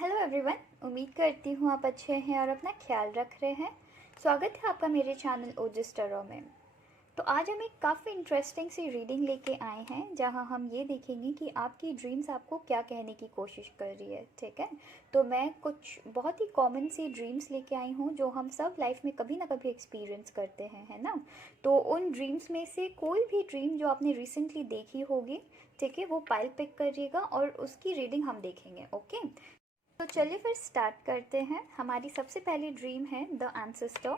Hello everyone. उम्मीद करती हूँ आप अच्छे हैं और अपना ख्याल रख रहे हैं। स्वागत है आपका मेरे चैनल ओजिस्टरो में। तो आज हम एक काफ़ी इंटरेस्टिंग सी रीडिंग लेके आए हैं जहाँ हम ये देखेंगे कि आपकी ड्रीम्स आपको क्या कहने की कोशिश कर रही है। ठीक है, तो मैं कुछ बहुत ही कॉमन सी ड्रीम्स लेके आई हूँ जो हम सब लाइफ में कभी ना कभी एक्सपीरियंस करते हैं, है ना। तो उन ड्रीम्स में से कोई भी ड्रीम जो आपने रिसेंटली देखी होगी, ठीक है, वो पाइल पिक करिएगा और उसकी रीडिंग हम देखेंगे। ओके, तो चलिए फिर स्टार्ट करते हैं। हमारी सबसे पहली ड्रीम है द एंसेस्टर।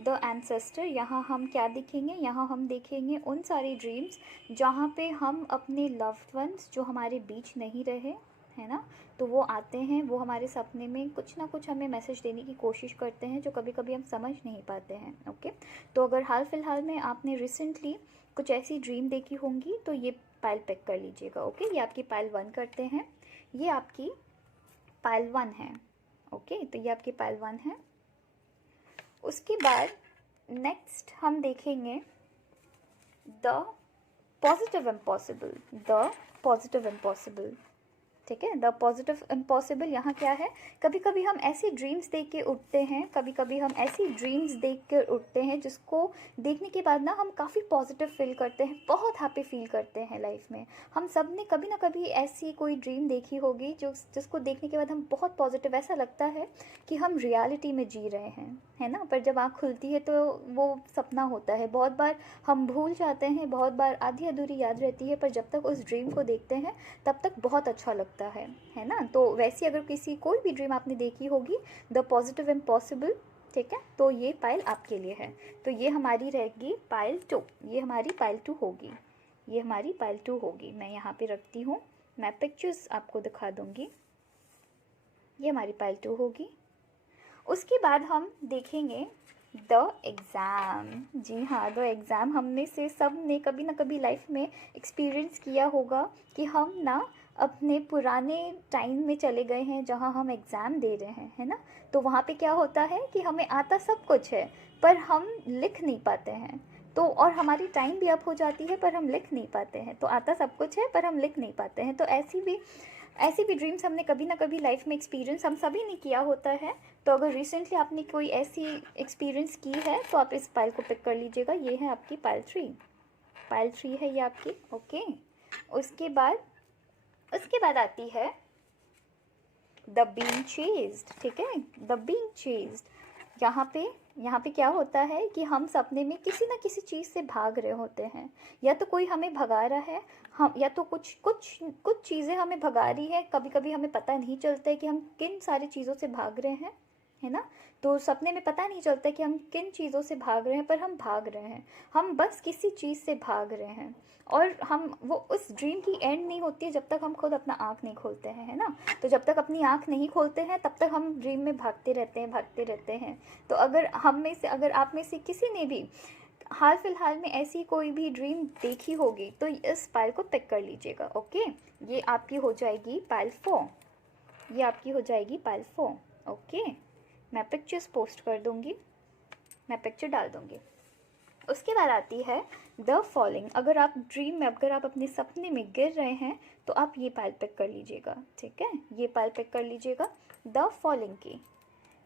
द एंसेस्टर, यहाँ हम क्या देखेंगे? यहाँ हम देखेंगे उन सारी ड्रीम्स जहाँ पे हम अपने लव्ड वंस जो हमारे बीच नहीं रहे, है ना, तो वो आते हैं, वो हमारे सपने में कुछ ना कुछ हमें मैसेज देने की कोशिश करते हैं जो कभी कभी हम समझ नहीं पाते हैं। ओके, तो अगर हाल फिलहाल में आपने रिसेंटली कुछ ऐसी ड्रीम देखी होंगी तो ये पाइल पिक कर लीजिएगा। ओके, ये आपकी पाइल 1 करते हैं। ये आपकी पाइल 1 है। ओके, तो ये आपकी पाइल 1 है। उसके बाद नेक्स्ट हम देखेंगे the positive impossible. The positive impossible, ठीक है, द पॉजिटिव इम्पॉसिबल। यहाँ क्या है? कभी कभी हम ऐसी ड्रीम्स देख के उठते हैं, कभी कभी हम ऐसी ड्रीम्स देख कर उठते हैं जिसको देखने के बाद ना हम काफ़ी पॉजिटिव फील करते हैं, बहुत हैप्पी फील करते हैं लाइफ में। हम सब ने कभी ना कभी ऐसी कोई ड्रीम देखी होगी जिसको देखने के बाद हम बहुत पॉजिटिव, ऐसा लगता है कि हम रियलिटी में जी रहे हैं, है ना। पर जब आँख खुलती है तो वो सपना होता है। बहुत बार हम भूल जाते हैं, बहुत बार आधी अधूरी याद रहती है, पर जब तक उस ड्रीम को देखते हैं तब तक बहुत अच्छा लगता है ना। तो वैसे अगर कोई भी ड्रीम आपने देखी होगी द पॉजिटिव इम्पॉसिबल, ठीक है, तो ये पाइल आपके लिए है। तो ये हमारी रहेगी पाइल 2। ये हमारी पाइल 2 होगी। ये हमारी पाइल 2 होगी। मैं यहाँ पे रखती हूँ, मैं पिक्चर्स आपको दिखा दूँगी। ये हमारी पाइल 2 होगी। उसके बाद हम देखेंगे द एग्ज़ाम। जी हाँ, द एग्ज़ाम। हम में से सब ने कभी ना कभी लाइफ में एक्सपीरियंस किया होगा कि हम ना अपने पुराने टाइम में चले गए हैं जहाँ हम एग्ज़ाम दे रहे हैं, है ना। तो वहाँ पे क्या होता है कि हमें आता सब कुछ है पर हम लिख नहीं पाते हैं। तो और हमारी टाइम भी अप हो जाती है पर हम लिख नहीं पाते हैं। तो आता सब कुछ है पर हम लिख नहीं पाते हैं। तो ऐसी भी ड्रीम्स हमने कभी ना कभी लाइफ में एक्सपीरियंस हम सभी ने किया होता है। तो अगर रिसेंटली आपने कोई ऐसी एक्सपीरियंस की है तो आप इस पाइल को पिक कर लीजिएगा। ये है आपकी पाइल 3। पाइल 3 है ये आपकी। ओके, उसके बाद आती है द बीइंग चेज्ड। ठीक है, द बीइंग चेज्ड। यहाँ पे क्या होता है कि हम सपने में किसी ना किसी चीज़ से भाग रहे होते हैं। या तो कोई हमें भगा रहा है, हम या तो कुछ कुछ कुछ चीज़ें हमें भगा रही है। कभी कभी हमें पता नहीं चलता है कि हम किन सारी चीज़ों से भाग रहे हैं, है ना। तो सपने में पता नहीं चलता कि हम किन चीज़ों से भाग रहे हैं, पर हम भाग रहे हैं। हम बस किसी चीज़ से भाग रहे हैं और हम वो उस ड्रीम की एंड नहीं होती है जब तक हम खुद अपना आँख नहीं खोलते हैं, है ना। तो जब तक अपनी आँख नहीं खोलते हैं तब तक हम ड्रीम में भागते रहते हैं। तो अगर आप में से किसी ने भी हाल फिलहाल में ऐसी कोई भी ड्रीम देखी होगी तो इस पाइल को पिक कर लीजिएगा। ओके, ये आपकी हो जाएगी पाइल 4। ये आपकी हो जाएगी पाइल 4। ओके, मैं पिक्चर्स पोस्ट कर दूँगी, मैं पिक्चर डाल दूँगी। उसके बाद आती है द फॉलिंग। अगर आप ड्रीम में, अगर आप अपने सपने में गिर रहे हैं तो आप ये पाइल पिक कर लीजिएगा। ठीक है, ये पाइल पिक कर लीजिएगा द फॉलिंग की।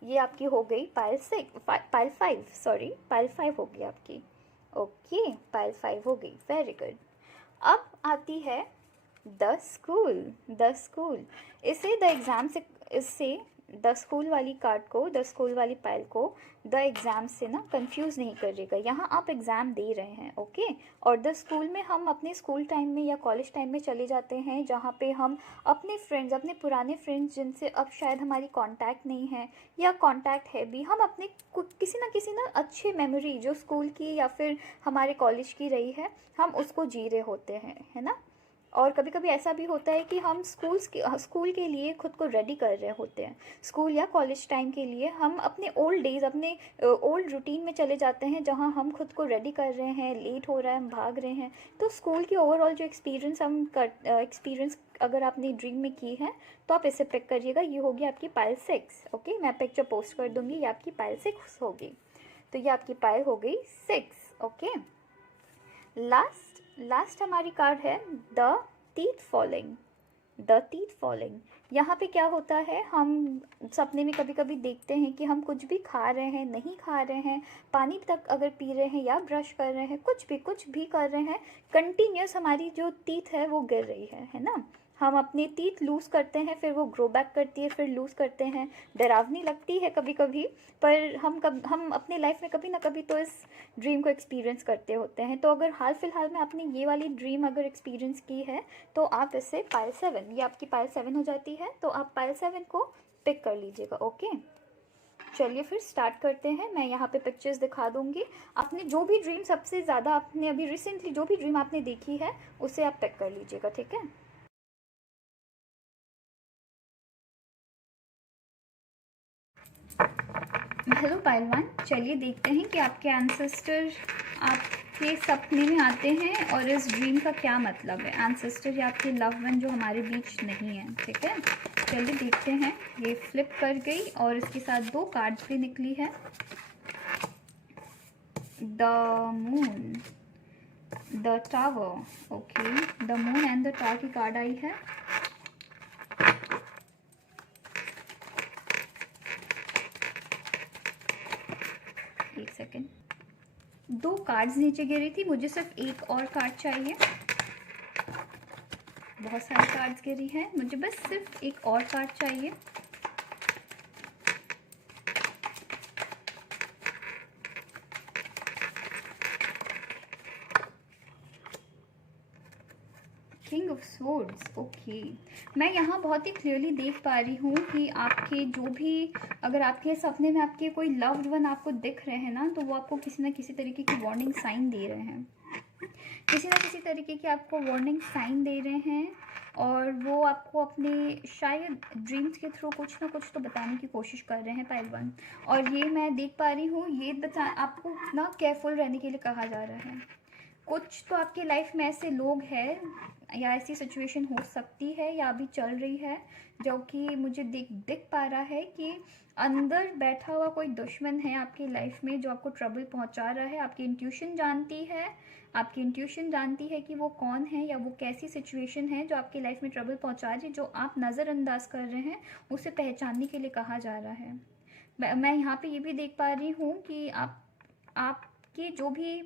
ये आपकी हो गई पाइल 5, सॉरी, पाइल 5 हो गई आपकी। ओके, पाइल 5 हो गई, वेरी गुड। अब आती है द स्कूल। द स्कूल, इसे द एग्ज़ाम से, इससे द स्कूल वाली कार्ड को, द स्कूल वाली पाइल को द एग्ज़ाम से ना कंफ्यूज नहीं करिएगा। यहाँ आप एग्ज़ाम दे रहे हैं, ओके। और द स्कूल में हम अपने स्कूल टाइम में या कॉलेज टाइम में चले जाते हैं जहाँ पे हम अपने फ्रेंड्स, अपने पुराने फ्रेंड्स जिनसे अब शायद हमारी कांटेक्ट नहीं है या कांटेक्ट है भी, हम अपने किसी ना अच्छे मेमोरी जो स्कूल की या फिर हमारे कॉलेज की रही है, हम उसको जी रहे होते हैं, है ना। और कभी कभी ऐसा भी होता है कि हम स्कूल के लिए खुद को रेडी कर रहे होते हैं। स्कूल या कॉलेज टाइम के लिए हम अपने ओल्ड डेज, अपने ओल्ड रूटीन में चले जाते हैं जहां हम खुद को रेडी कर रहे हैं, लेट हो रहा है, हम भाग रहे हैं। तो स्कूल की ओवरऑल जो एक्सपीरियंस अगर आपने ड्रीम में की है तो आप इसे पिक करिएगा। ये होगी आपकी पाइल 6। ओके, मैं पिक्चर पोस्ट कर दूँगी। ये आपकी पाइल 6 होगी। तो ये आपकी पाइल हो गई 6। ओके, लास्ट हमारी कार्ड है the teeth falling. The teeth falling. यहाँ पे क्या होता है, हम सपने में कभी कभी देखते हैं कि हम कुछ भी खा रहे हैं, नहीं खा रहे हैं, पानी तक अगर पी रहे हैं या ब्रश कर रहे हैं, कुछ भी कर रहे हैं, कंटिन्यूस हमारी जो टीथ है वो गिर रही है ना। हम अपने टीथ लूज़ करते हैं, फिर वो ग्रो बैक करती है, फिर लूज़ करते हैं। डरावनी लगती है कभी कभी, पर हम अपने लाइफ में कभी ना कभी तो इस ड्रीम को एक्सपीरियंस करते होते हैं। तो अगर हाल फिलहाल में आपने ये वाली ड्रीम अगर एक्सपीरियंस की है तो आप इसे पाइल 7, ये आपकी पाइल 7 हो जाती है, तो आप पाइल 7 को पिक कर लीजिएगा। ओके, चलिए फिर स्टार्ट करते हैं। मैं यहाँ पे पिक्चर्स दिखा दूँगी। आपने जो भी ड्रीम सबसे ज़्यादा, आपने अभी रिसेंटली जो भी ड्रीम आपने देखी है उसे आप पिक कर लीजिएगा, ठीक है। हेलो पाइल 1, चलिए देखते हैं कि आपके एंसेस्टर आपके सपने में आते हैं और इस ड्रीम का क्या मतलब है। एंसेस्टर या आपके लव वन जो हमारे बीच नहीं है, ठीक है। चलिए देखते हैं। ये फ्लिप कर गई और इसके साथ 2 कार्ड्स भी निकली है। The moon, the tower, okay, the moon and the tower की कार्ड आई है। एक सेकेंड, 2 कार्ड्स नीचे गिरी थी, मुझे सिर्फ एक और कार्ड चाहिए। बहुत सारी कार्ड्स गिरी हैं, मुझे बस सिर्फ एक और कार्ड चाहिए। King of swords, okay. मैं यहाँ बहुत ही क्लियरली देख पा रही हूँ कि आपके जो भी, अगर आपके सपने में आपके कोई लव्ड वन आपको दिख रहे हैं ना, तो वो आपको किसी ना किसी तरीके की वार्निंग साइन दे रहे हैं, किसी ना किसी तरीके की आपको वार्निंग साइन दे रहे हैं। और वो आपको अपने शायद ड्रीम्स के थ्रू कुछ ना कुछ तो बताने की कोशिश कर रहे हैं पाइल 1। और ये मैं देख पा रही हूँ, ये बता आपको ना केयरफुल रहने के लिए कहा जा रहा है। कुछ तो आपके लाइफ में ऐसे लोग हैं या ऐसी सिचुएशन हो सकती है या अभी चल रही है, जो कि मुझे दिख पा रहा है कि अंदर बैठा हुआ कोई दुश्मन है आपकी लाइफ में जो आपको ट्रबल पहुंचा रहा है। आपकी इंट्यूशन जानती है, आपकी इंट्यूशन जानती है कि वो कौन है या वो कैसी सिचुएशन है जो आपकी लाइफ में ट्रबल पहुंचा रही है, जो आप नज़रअंदाज कर रहे हैं, उसे पहचानने के लिए कहा जा रहा है। मैं यहाँ पे ये भी देख पा रही हूँ कि आपके जो भी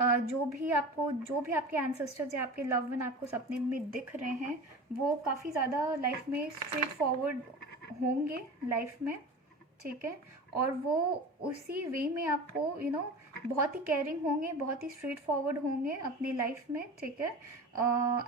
जो भी आपके एंसेस्टर्स या आपके लव वन आपको सपने में दिख रहे हैं, वो काफ़ी ज़्यादा लाइफ में स्ट्रेट फॉरवर्ड होंगे लाइफ में, ठीक है। और वो उसी वे में आपको बहुत ही केयरिंग होंगे, बहुत ही स्ट्रेट फॉरवर्ड होंगे अपनी लाइफ में, ठीक है।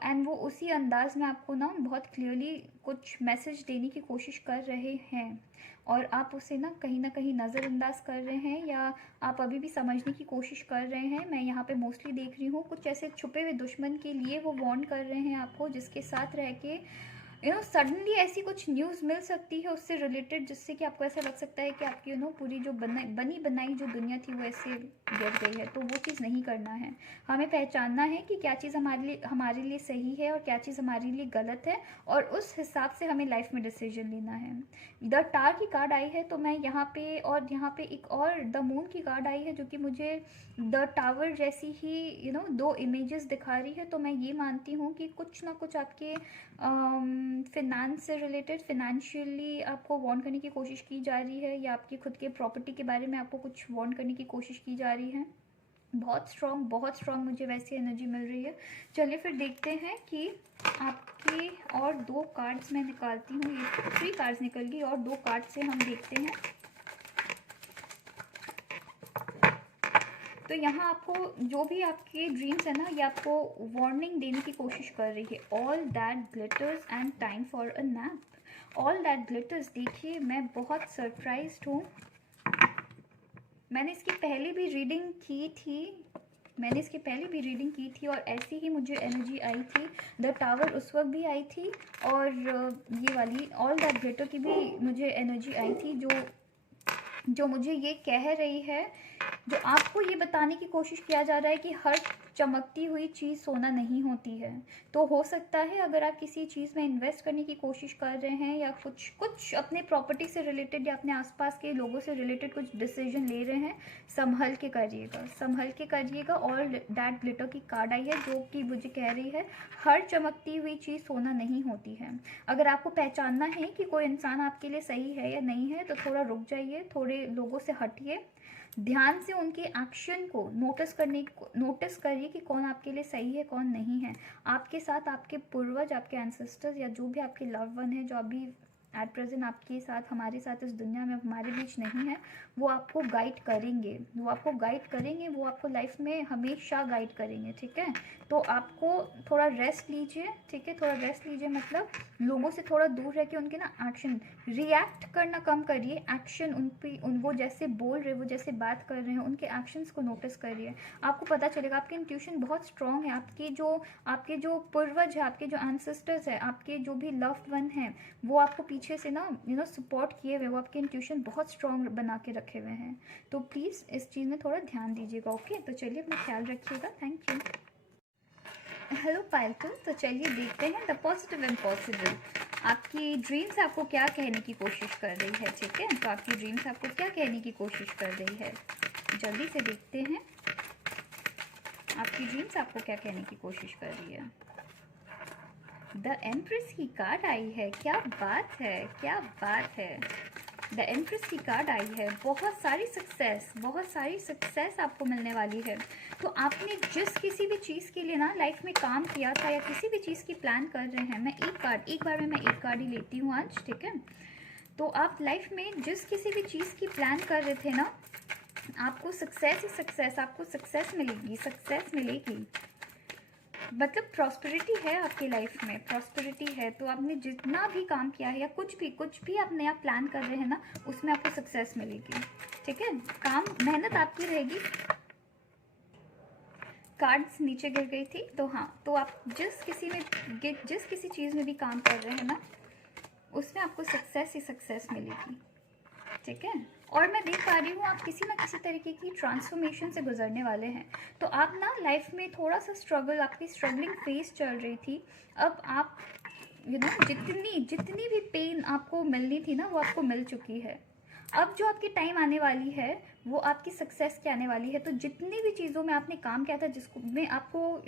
एंड वो उसी अंदाज में आपको ना बहुत क्लियरली कुछ मैसेज देने की कोशिश कर रहे हैं, और आप उसे ना कहीं नज़रअंदाज कर रहे हैं या आप अभी भी समझने की कोशिश कर रहे हैं। मैं यहाँ पे मोस्टली देख रही हूँ कुछ ऐसे छुपे हुए दुश्मन के लिए वो वार्न कर रहे हैं आपको, जिसके साथ रह के सडनली ऐसी कुछ न्यूज़ मिल सकती है उससे रिलेटेड, जिससे कि आपको ऐसा लग सकता है कि आपकी पूरी जो बनी बनाई जो दुनिया थी वो ऐसे गिर गई है। तो वो चीज़ नहीं करना है, हमें पहचानना है कि क्या चीज़ हमारे लिए सही है और क्या चीज़ हमारे लिए गलत है, और उस हिसाब से हमें लाइफ में डिसीजन लेना है। द टावर की कार्ड आई है, तो मैं यहाँ पे, और यहाँ पे एक और द मून की कार्ड आई है जो कि मुझे द टावर जैसी ही 2 इमेजेस दिखा रही है। तो मैं ये मानती हूँ कि कुछ ना कुछ आपके फिनेंस से रिलेटेड, फिनेंशियली आपको वार्न करने की कोशिश की जा रही है, या आपकी खुद के प्रॉपर्टी के बारे में आपको कुछ वार्न करने की कोशिश की जा रही है। बहुत स्ट्रॉन्ग मुझे वैसी एनर्जी मिल रही है। चलिए फिर देखते हैं कि आपकी, और 2 कार्ड्स मैं निकालती हूँ। ये 3 कार्ड्स निकल गई और 2 कार्ड से हम देखते हैं। तो यहाँ आपको जो भी आपके ड्रीम्स है ना, ये आपको वार्निंग देने की कोशिश कर रही है। All that glitters and time for a nap. All that glitters, देखिए मैं बहुत सरप्राइज्ड हूँ। मैंने इसकी पहले भी रीडिंग की थी और ऐसी ही मुझे एनर्जी आई थी। द टावर उस वक्त भी आई थी, और ये वाली ऑल दैट ग्लिटर की भी मुझे एनर्जी आई थी, जो मुझे ये कह रही है, जो आपको ये बताने की कोशिश किया जा रहा है कि हर चमकती हुई चीज़ सोना नहीं होती है। तो हो सकता है अगर आप किसी चीज़ में इन्वेस्ट करने की कोशिश कर रहे हैं या कुछ अपने प्रॉपर्टी से रिलेटेड या अपने आसपास के लोगों से रिलेटेड कुछ डिसीजन ले रहे हैं, संभल के करिएगा, संभल के करिएगा। और दैट ग्लिटर की कार्ड आई है जो कि मुझे कह रही है हर चमकती हुई चीज़ सोना नहीं होती है। अगर आपको पहचानना है कि कोई इंसान आपके लिए सही है या नहीं है तो थोड़ा रुक जाइए, थोड़े लोगों से हटिए, ध्यान से उनके एक्शन को नोटिस करिए कि कौन आपके लिए सही है कौन नहीं है। आपके साथ आपके पूर्वज, आपके एंसेस्टर्स या जो भी आपके लव वन है जो अभी एट प्रेजेंट आपके साथ हमारे साथ इस दुनिया में हमारे बीच नहीं है, वो आपको गाइड करेंगे, वो आपको गाइड करेंगे, वो आपको लाइफ में हमेशा गाइड करेंगे। ठीक है, तो आपको थोड़ा रेस्ट लीजिए। ठीक है, थोड़ा रेस्ट लीजिए, मतलब लोगों से थोड़ा दूर रह के उनके ना एक्शन, रिएक्ट करना कम करिए, एक्शन वो जैसे बोल रहे, वो जैसे बात कर रहे हैं, उनके एक्शंस को नोटिस करिए। आपको पता चलेगा आपकी इंट्यूशन बहुत स्ट्रांग है। आपके जो पूर्वज है, आपके जो एंसेस्टर्स है, आपके जो भी लव्ड वन हैं, वो आपको पीछे से ना सपोर्ट किए हुए, वो आपकी इंट्यूशन बहुत स्ट्रांग बना के रखे हुए हैं। तो प्लीज़ इस चीज़ में थोड़ा ध्यान दीजिएगा। ओके, तो चलिए अपना ख्याल रखिएगा। Thank you. हेलो पायलटू, तो चलिए देखते हैं द पॉजिटिव इम्पॉसिबल। आपकी ड्रीम्स आपको क्या कहने की कोशिश कर रही है। ठीक है, तो आपकी ड्रीम्स आपको क्या कहने की कोशिश कर रही है, जल्दी से देखते हैं आपकी ड्रीम्स आपको क्या कहने की कोशिश कर रही है। द एम्प्रेस की कार्ड आई है, क्या बात है, क्या बात है। द एम्प्रेस की कार्ड आई है, बहुत सारी सक्सेस आपको मिलने वाली है। तो आपने जिस किसी भी चीज़ के लिए ना लाइफ में काम किया था या किसी भी चीज़ की प्लान कर रहे हैं, मैं एक बार में मैं एक कार्ड ही लेती हूँ आज। ठीक है, तो आप लाइफ में जिस किसी भी चीज़ की प्लान कर रहे थे ना, आपको सक्सेस ही सक्सेस, आपको सक्सेस मिलेगी। मतलब प्रॉस्पेरिटी है आपकी लाइफ में, प्रॉस्पेरिटी है। तो आपने जितना भी काम किया है या कुछ भी आप नया प्लान कर रहे हैं ना, उसमें आपको सक्सेस मिलेगी। ठीक है, काम मेहनत आपकी रहेगी। कार्ड्स नीचे गिर गई थी, तो हाँ, तो आप जिस किसी चीज़ में भी काम कर रहे हैं ना, उसमें आपको सक्सेस ही सक्सेस मिलेगी। ठीक है, और मैं देख पा रही हूँ आप किसी ना किसी तरीके की ट्रांसफॉर्मेशन से गुजरने वाले हैं। तो आप ना लाइफ में थोड़ा सा आपकी स्ट्रगलिंग फेज चल रही थी। अब आप जितनी भी पेन आपको मिलनी थी ना, वो आपको मिल चुकी है। अब जो आपकी टाइम आने वाली है वो आपकी सक्सेस की आने वाली है। तो जितनी भी चीज़ों में आपने काम किया था जिसको में आपको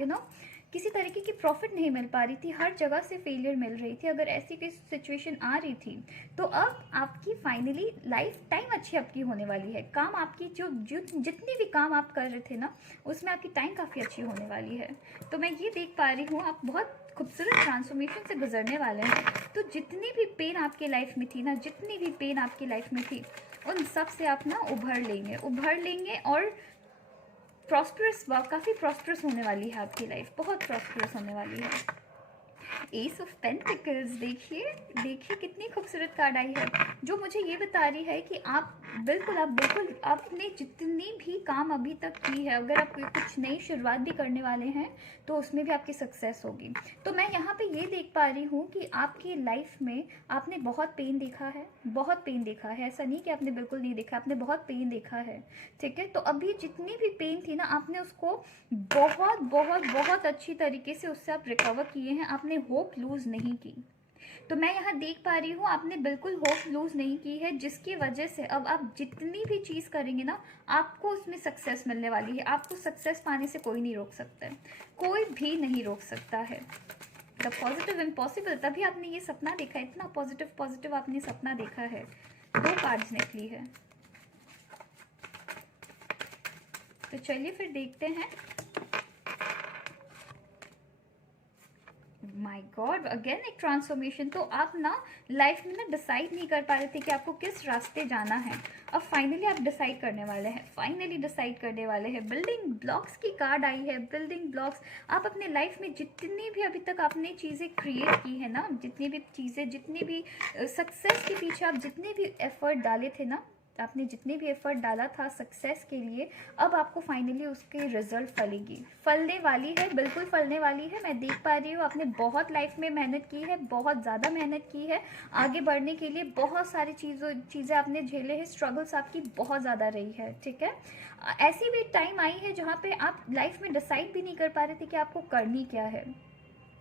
किसी तरीके की प्रॉफिट नहीं मिल पा रही थी, हर जगह से फेलियर मिल रही थी, अगर ऐसी कोई सिचुएशन आ रही थी, तो अब आपकी फाइनली लाइफ टाइम अच्छी आपकी होने वाली है। काम आपकी जितनी भी काम आप कर रहे थे ना, उसमें आपकी टाइम काफ़ी अच्छी होने वाली है। तो मैं ये देख पा रही हूँ आप बहुत खूबसूरत ट्रांसफॉर्मेशन से गुजरने वाले हैं। तो जितनी भी पेन आपकी लाइफ में थी ना, जितनी भी पेन आपकी लाइफ में थी, उन सब से आप ना उभर लेंगे और काफ़ी प्रॉस्परस होने वाली है आपकी लाइफ, बहुत प्रॉस्परस होने वाली है। एस ऑफ पेंटिकल्स, देखिए कितनी खूबसूरत कार्ड आई है, जो मुझे ये बता रही है कि आप बिल्कुल आपने जितनी भी काम अभी तक की है, अगर आप कुछ नई शुरुआत भी करने वाले हैं तो उसमें भी आपकी सक्सेस होगी। तो मैं यहाँ पे ये देख पा रही हूँ कि आपकी लाइफ में आपने बहुत पेन देखा है, ऐसा नहीं कि आपने बिल्कुल नहीं देखा, आपने बहुत पेन देखा है। ठीक है, तो अभी जितनी भी पेन थी ना, आपने उसको बहुत बहुत बहुत अच्छी तरीके से उससे आप रिकवर किए हैं, आपने होप लूज़ नहीं की। तो मैं यहाँ देख पा रही हूँ आपने बिल्कुल होप लूज़ नहीं की है, जिसकी वजह से अब आप जितनी भी चीज़ करेंगे ना, आपको उसमें सक्सेस मिलने वाली है। आपको सक्सेस पाने से कोई नहीं रोक सकता है, कोई भी नहीं रोक सकता है। द पॉजिटिव इम्पॉसिबल, तभी आपने ये सपना देखा है, इतना पॉजिटिव आपने सपना देखा है। 2 कार्ड्स निकली है, तो चलिए फिर देखते हैं। माय गॉड, अगेन एक ट्रांसफॉर्मेशन। तो आप ना लाइफ में ना डिसाइड नहीं कर पा रहे थे कि आपको किस रास्ते जाना है, अब फाइनली आप डिसाइड करने वाले हैं। बिल्डिंग ब्लॉक्स की कार्ड आई है, बिल्डिंग ब्लॉक्स। आप अपने लाइफ में जितनी भी अभी तक आपने चीज़ें क्रिएट की है ना, जितनी भी सक्सेस के पीछे आप जितने भी एफर्ट डाले थे ना, आपने जितने भी एफर्ट डाला था सक्सेस के लिए, अब आपको फाइनली उसके रिजल्ट फलेगी, फलने वाली है, बिल्कुल फलने वाली है। मैं देख पा रही हूँ आपने बहुत लाइफ में मेहनत की है, बहुत ज़्यादा मेहनत की है आगे बढ़ने के लिए, बहुत सारी चीज़ें आपने झेले हैं, स्ट्रगल्स आपकी बहुत ज़्यादा रही है, ठीक है। ऐसी भी टाइम आई है जहाँ पे आप लाइफ में डिसाइड भी नहीं कर पा रहे थे कि आपको करनी क्या है,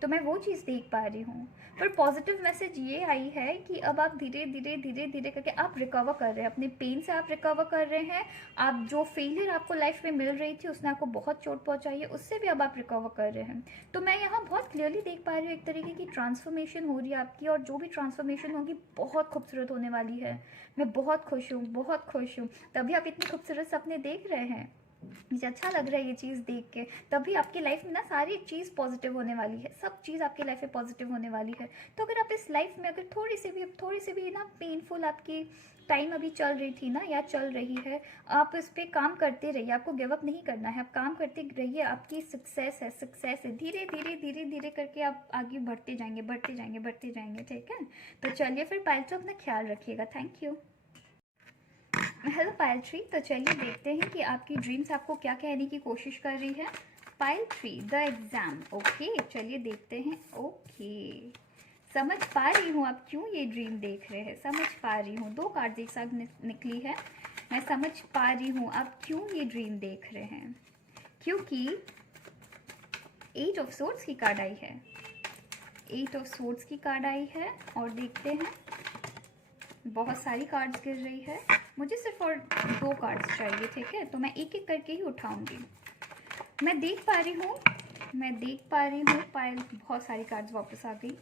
तो मैं वो चीज़ देख पा रही हूँ। पर पॉजिटिव मैसेज ये आई है कि अब आप धीरे धीरे धीरे धीरे करके आप रिकवर कर रहे हैं, अपने पेन से आप रिकवर कर रहे हैं। आप जो फेलियर आपको लाइफ में मिल रही थी, उसने आपको बहुत चोट पहुंचाई है, उससे भी अब आप रिकवर कर रहे हैं। तो मैं यहाँ बहुत क्लियरली देख पा रही हूँ एक तरीके की ट्रांसफॉर्मेशन हो रही है आपकी, और जो भी ट्रांसफॉर्मेशन होगी बहुत खूबसूरत होने वाली है। मैं बहुत खुश हूँ, बहुत खुश हूँ। तभी आप इतनी खूबसूरत सपने देख रहे हैं, मुझे अच्छा लग रहा है ये चीज़ देख के। तभी आपकी लाइफ में ना सारी चीज़ पॉजिटिव होने वाली है, सब चीज़ आपकी लाइफ में पॉजिटिव होने वाली है। तो अगर आप इस लाइफ में अगर थोड़ी सी भी ना पेनफुल आपकी टाइम अभी चल रही थी ना या चल रही है, आप इस पर काम करते रहिए, आपको गिव अप नहीं करना है, आप काम करते रहिए। आपकी सक्सेस है, धीरे धीरे धीरे धीरे करके आप आगे बढ़ते जाएंगे, बढ़ते जाएंगे, बढ़ते जाएंगे, ठीक है। तो चलिए फिर पायल तो अपना ख्याल रखिएगा। Thank you. Hello Payal three, तो चलिए देखते हैं कि आपकी ड्रीम्स आपको क्या कहने की कोशिश कर रही है। पायल थ्री, द एग्ज़ाम। ओके, चलिए देखते हैं। ओके, समझ पा रही हूँ आप क्यों ये ड्रीम देख रहे हैं, समझ पा रही हूँ। 2 कार्ड एक साथ निकली है, मैं समझ पा रही हूँ आप क्यों ये ड्रीम देख रहे हैं। क्योंकि 8 ऑफ सोर्ड्स की कार्ड आई है, 8 ऑफ सोर्ड्स की कार्ड आई है। और देखते हैं, बहुत सारी कार्ड्स गिर रही है, मुझे सिर्फ और 2 कार्ड्स चाहिए, ठीक है। तो मैं एक एक करके ही उठाऊंगी। मैं देख पा रही हूँ पायल, बहुत सारी कार्ड्स वापस आ गई,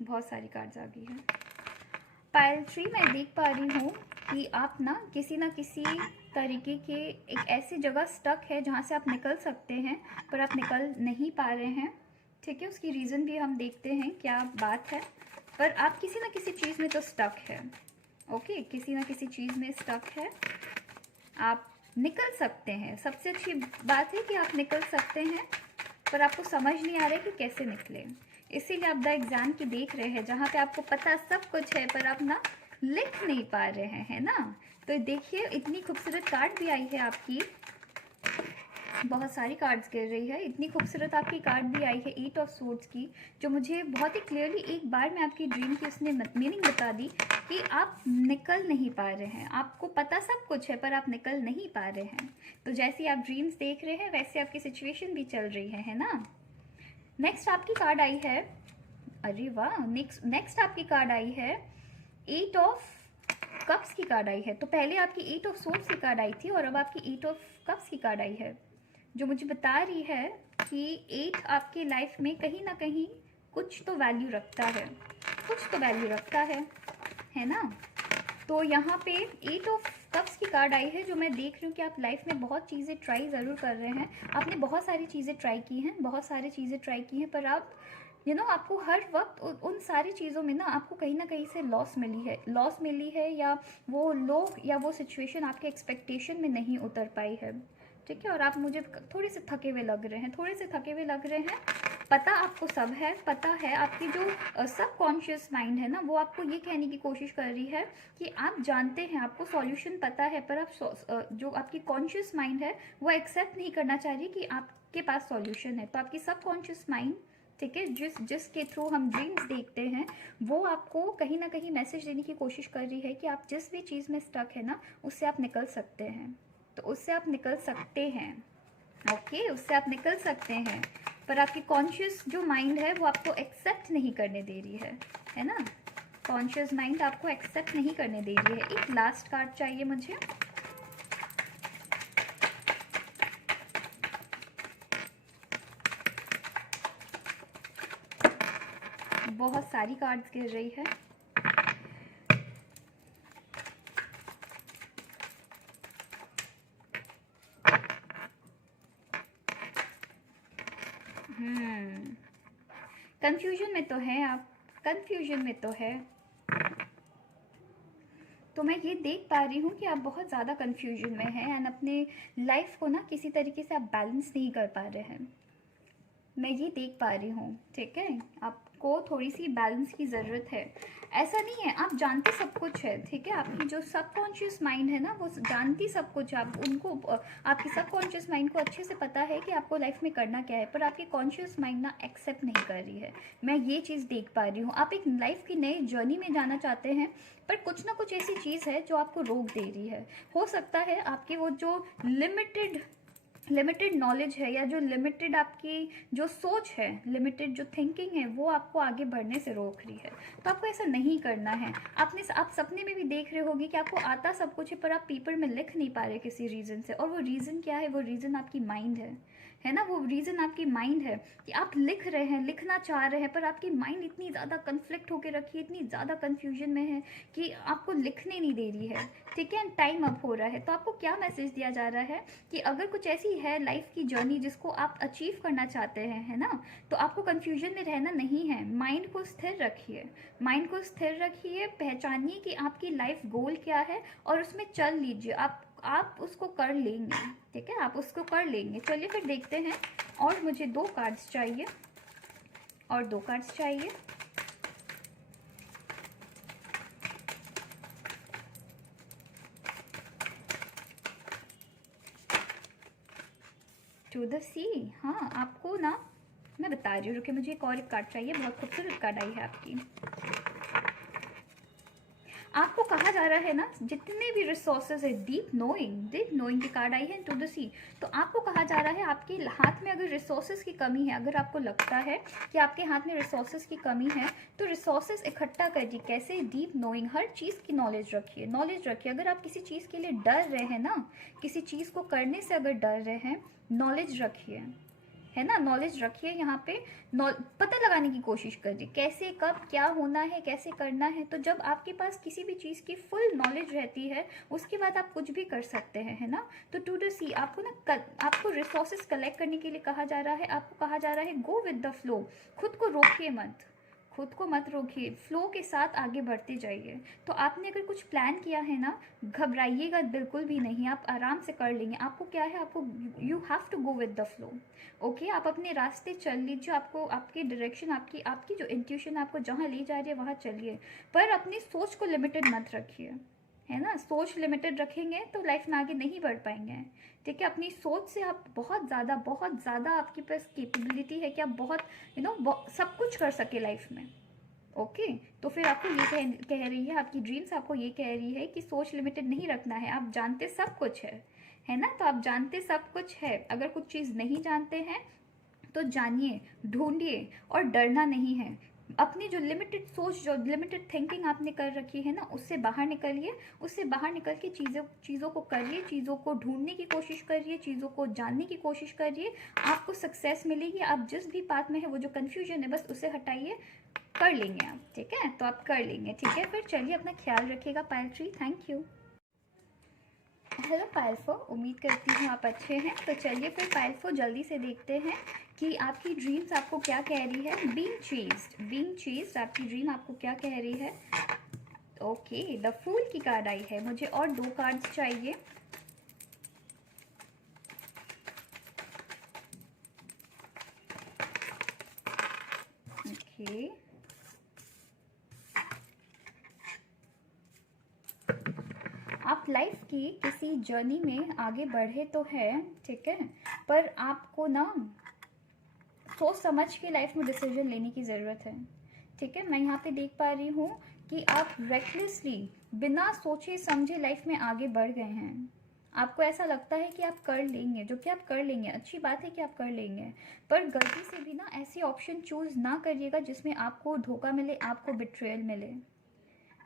बहुत सारी कार्ड्स आ गई है। पायल थ्री, मैं देख पा रही हूँ कि आप ना किसी तरीके के एक ऐसी जगह स्टक है जहाँ से आप निकल सकते हैं, पर आप निकल नहीं पा रहे हैं, ठीक है। उसकी रीज़न भी हम देखते हैं क्या बात है, पर आप किसी ना किसी चीज़ में तो स्टक है। ओके, किसी ना किसी चीज़ में स्टक है, आप निकल सकते हैं। सबसे अच्छी बात है कि आप निकल सकते हैं, पर आपको समझ नहीं आ रहा है कि कैसे निकले। इसीलिए आप द एग्ज़ाम की देख रहे हैं, जहाँ पे आपको पता सब कुछ है पर आप ना लिख नहीं पा रहे हैं, है ना। तो देखिए, इतनी खूबसूरत कार्ड भी आई है आपकी, बहुत सारी कार्ड्स गिर रही है, इतनी खूबसूरत आपकी कार्ड भी आई है 8 ऑफ सोर्ड्स की, जो मुझे बहुत ही क्लियरली एक बार में आपकी ड्रीम की उसने मीनिंग बता दी कि आप निकल नहीं पा रहे हैं। आपको पता सब कुछ है पर आप निकल नहीं पा रहे हैं। तो जैसे आप ड्रीम्स देख रहे हैं वैसे आपकी सिचुएशन भी चल रही है ना। नेक्स्ट आपकी कार्ड आई है, अरे वाह, नेक्स्ट आपकी कार्ड आई है 8 ऑफ कप्स की कार्ड आई है। तो पहले आपकी 8 ऑफ सोर्ड्स की कार्ड आई थी और अब आपकी 8 ऑफ कप्स की कार्ड आई है, जो मुझे बता रही है कि 8 आपकी लाइफ में कहीं ना कहीं कुछ तो वैल्यू रखता है, कुछ तो वैल्यू रखता है ना। तो यहाँ पे 8 ऑफ कप्स की कार्ड आई है, जो मैं देख रही हूँ कि आप लाइफ में बहुत चीज़ें ट्राई ज़रूर कर रहे हैं। आपने बहुत सारी चीज़ें ट्राई की हैं, बहुत सारी चीज़ें ट्राई की हैं, पर आप आपको हर वक्त उन सारी चीज़ों में ना आपको कहीं ना कहीं से लॉस मिली है, या वो लोग या वो सिचुएशन आपके एक्सपेक्टेशन में नहीं उतर पाई है, ठीक है। और आप मुझे थोड़े से थके हुए लग रहे हैं, पता आपको सब है, पता है। आपकी जो सब कॉन्शियस माइंड है ना, वो आपको ये कहने की कोशिश कर रही है कि आप जानते हैं, आपको सॉल्यूशन पता है, पर आप जो आपकी कॉन्शियस माइंड है वो एक्सेप्ट नहीं करना चाह रही कि आपके पास सॉल्यूशन है। तो आपकी सब कॉन्शियस माइंड, ठीक है, जिसके थ्रू हम ड्रीम्स देखते हैं, वो आपको कहीं ना कहीं मैसेज देने की कोशिश कर रही है कि आप जिस भी चीज़ में स्टक है ना, उससे आप निकल सकते हैं। तो उससे आप निकल सकते हैं, ओके, उससे आप निकल सकते हैं। पर आपकी कॉन्शियस जो माइंड है वो आपको एक्सेप्ट नहीं करने दे रही है ना। कॉन्शियस माइंड आपको एक्सेप्ट नहीं करने दे रही है। एक लास्ट कार्ड चाहिए मुझे। बहुत सारी कार्ड्स गिर रही है, कंफ्यूजन में तो है आप, कंफ्यूजन में तो है। तो मैं ये देख पा रही हूँ कि आप बहुत ज़्यादा कंफ्यूजन में हैं एंड अपने लाइफ को ना किसी तरीके से आप बैलेंस नहीं कर पा रहे हैं, मैं ये देख पा रही हूँ, ठीक है। आप को थोड़ी सी बैलेंस की ज़रूरत है। ऐसा नहीं है, आप जानते सब कुछ है, ठीक है। आपकी जो सबकॉन्शियस माइंड है ना, वो जानती सब कुछ। आप उनको, आपकी सबकॉन्शियस माइंड को अच्छे से पता है कि आपको लाइफ में करना क्या है, पर आपकी कॉन्शियस माइंड ना एक्सेप्ट नहीं कर रही है। मैं ये चीज़ देख पा रही हूँ। आप एक लाइफ की नई जर्नी में जाना चाहते हैं, पर कुछ ना कुछ ऐसी चीज़ है जो आपको रोक दे रही है। हो सकता है आपके वो जो लिमिटेड नॉलेज है, या जो लिमिटेड आपकी जो सोच है, लिमिटेड जो थिंकिंग है, वो आपको आगे बढ़ने से रोक रही है। तो आपको ऐसा नहीं करना है। आप सपने में भी देख रहे होंगे कि आपको आता सब कुछ है, पर आप पेपर में लिख नहीं पा रहे किसी रीज़न से। और वो रीज़न क्या है? वो रीज़न आपकी माइंड है ना। वो रीज़न आपकी माइंड है कि आप लिख रहे हैं, लिखना चाह रहे हैं, पर आपकी माइंड इतनी ज़्यादा कन्फ्लिक्ट होकर रखी है, इतनी ज़्यादा कन्फ्यूजन में है कि आपको लिखने नहीं दे रही है, ठीक है। टाइम अप हो रहा है। तो आपको क्या मैसेज दिया जा रहा है कि अगर कुछ ऐसी है लाइफ की जर्नी जिसको आप अचीव करना चाहते हैं, है ना, तो आपको कन्फ्यूजन में रहना नहीं है। माइंड को स्थिर रखिए, माइंड को स्थिर रखिए। पहचानिए कि आपकी लाइफ गोल क्या है और उसमें चल लीजिए। आप उसको कर लेंगे, ठीक है, आप उसको कर लेंगे। चलिए फिर देखते हैं। और मुझे 2 कार्ड्स चाहिए, और 2 कार्ड्स चाहिए। टू द सी। हाँ, आपको ना मैं बता रही हूँ, रुके, मुझे एक और कार्ड चाहिए। बहुत खूबसूरत कार्ड आई है आपकी। आपको कहा जा रहा है ना, जितने भी रिसोर्सेज है, डीप नोइंग की कार्ड आई है, टू द सी। तो आपको कहा जा रहा है, आपके हाथ में अगर रिसोर्सेज की कमी है, अगर आपको लगता है कि आपके हाथ में रिसोर्सेज की कमी है, तो रिसोर्सेज इकट्ठा करिए। कैसे? डीप नोइंग, हर चीज़ की नॉलेज रखिए, नॉलेज रखिए। अगर आप किसी चीज़ के लिए डर रहे हैं ना, किसी चीज़ को करने से अगर डर रहे हैं, नॉलेज रखिए, है ना, नॉलेज रखिए। यहाँ पे पता लगाने की कोशिश करिए, कैसे, कब, क्या होना है, कैसे करना है। तो जब आपके पास किसी भी चीज़ की फुल नॉलेज रहती है, उसके बाद आप कुछ भी कर सकते हैं, है ना। तो टू द सी, आपको ना आपको रिसोर्सेज कलेक्ट करने के लिए कहा जा रहा है। आपको कहा जा रहा है गो विद द फ्लो। खुद को रोकिए मत, खुद को मत रोकिए, फ्लो के साथ आगे बढ़ते जाइए। तो आपने अगर कुछ प्लान किया है ना, घबराइएगा बिल्कुल भी नहीं, आप आराम से कर लेंगे। आपको क्या है, आपको you have to go with the flow. Okay, आप अपने रास्ते चल लीजिए। आपको आपकी डायरेक्शन, आपकी आपकी जो इंट्यूशन आपको जहाँ ले जा रही है वहाँ चलिए, पर अपनी सोच को लिमिटेड मत रखिए, है ना। सोच लिमिटेड रखेंगे तो लाइफ में आगे नहीं बढ़ पाएंगे, ठीक है। अपनी सोच से आप बहुत ज़्यादा आपके पास कैपेबिलिटी है कि आप बहुत सब कुछ कर सके लाइफ में। ओके, तो फिर आपको ये कह रही है, आपकी ड्रीम्स आपको ये कह रही है कि सोच लिमिटेड नहीं रखना है। आप जानते सब कुछ है ना। तो आप जानते सब कुछ है। अगर कुछ चीज़ नहीं जानते हैं तो जानिए, ढूंढिए, और डरना नहीं है। अपनी जो लिमिटेड सोच, जो लिमिटेड थिंकिंग आपने कर रखी है ना, उससे बाहर निकलिए। उससे बाहर निकल के चीज़ों को करिए, चीज़ों को ढूंढने की कोशिश करिए, चीज़ों को जानने की कोशिश करिए। आपको सक्सेस मिलेगी। आप जिस भी पाथ में है, वो जो कन्फ्यूजन है, बस उसे हटाइए, कर लेंगे आप, ठीक है। तो आप कर लेंगे, ठीक है। फिर चलिए, अपना ख्याल रखिएगा पायल ट्री। Thank you. हेलो पायलफो, उम्मीद करती हूँ आप अच्छे हैं। तो चलिए फिर पायलफो, जल्दी से देखते हैं कि आपकी ड्रीम्स आपको क्या कह रही है। बीइंग चेज्ड, आपकी ड्रीम आपको क्या कह रही है। ओके, द फूल की कार्ड आई है। मुझे और 2 कार्ड्स चाहिए। ओके, आप लाइफ की किसी जर्नी में आगे बढ़े तो है, ठीक है, पर आपको ना सोच समझ के लाइफ में डिसीजन लेने की ज़रूरत है, ठीक है। मैं यहाँ पे देख पा रही हूँ कि आप रेकलेसली, बिना सोचे समझे लाइफ में आगे बढ़ गए हैं। आपको ऐसा लगता है कि आप कर लेंगे, जो कि आप कर लेंगे, अच्छी बात है कि आप कर लेंगे, पर गलती से भी ना ऐसी ऑप्शन चूज़ ना करिएगा जिसमें आपको धोखा मिले, आपको बिट्रेयल मिले।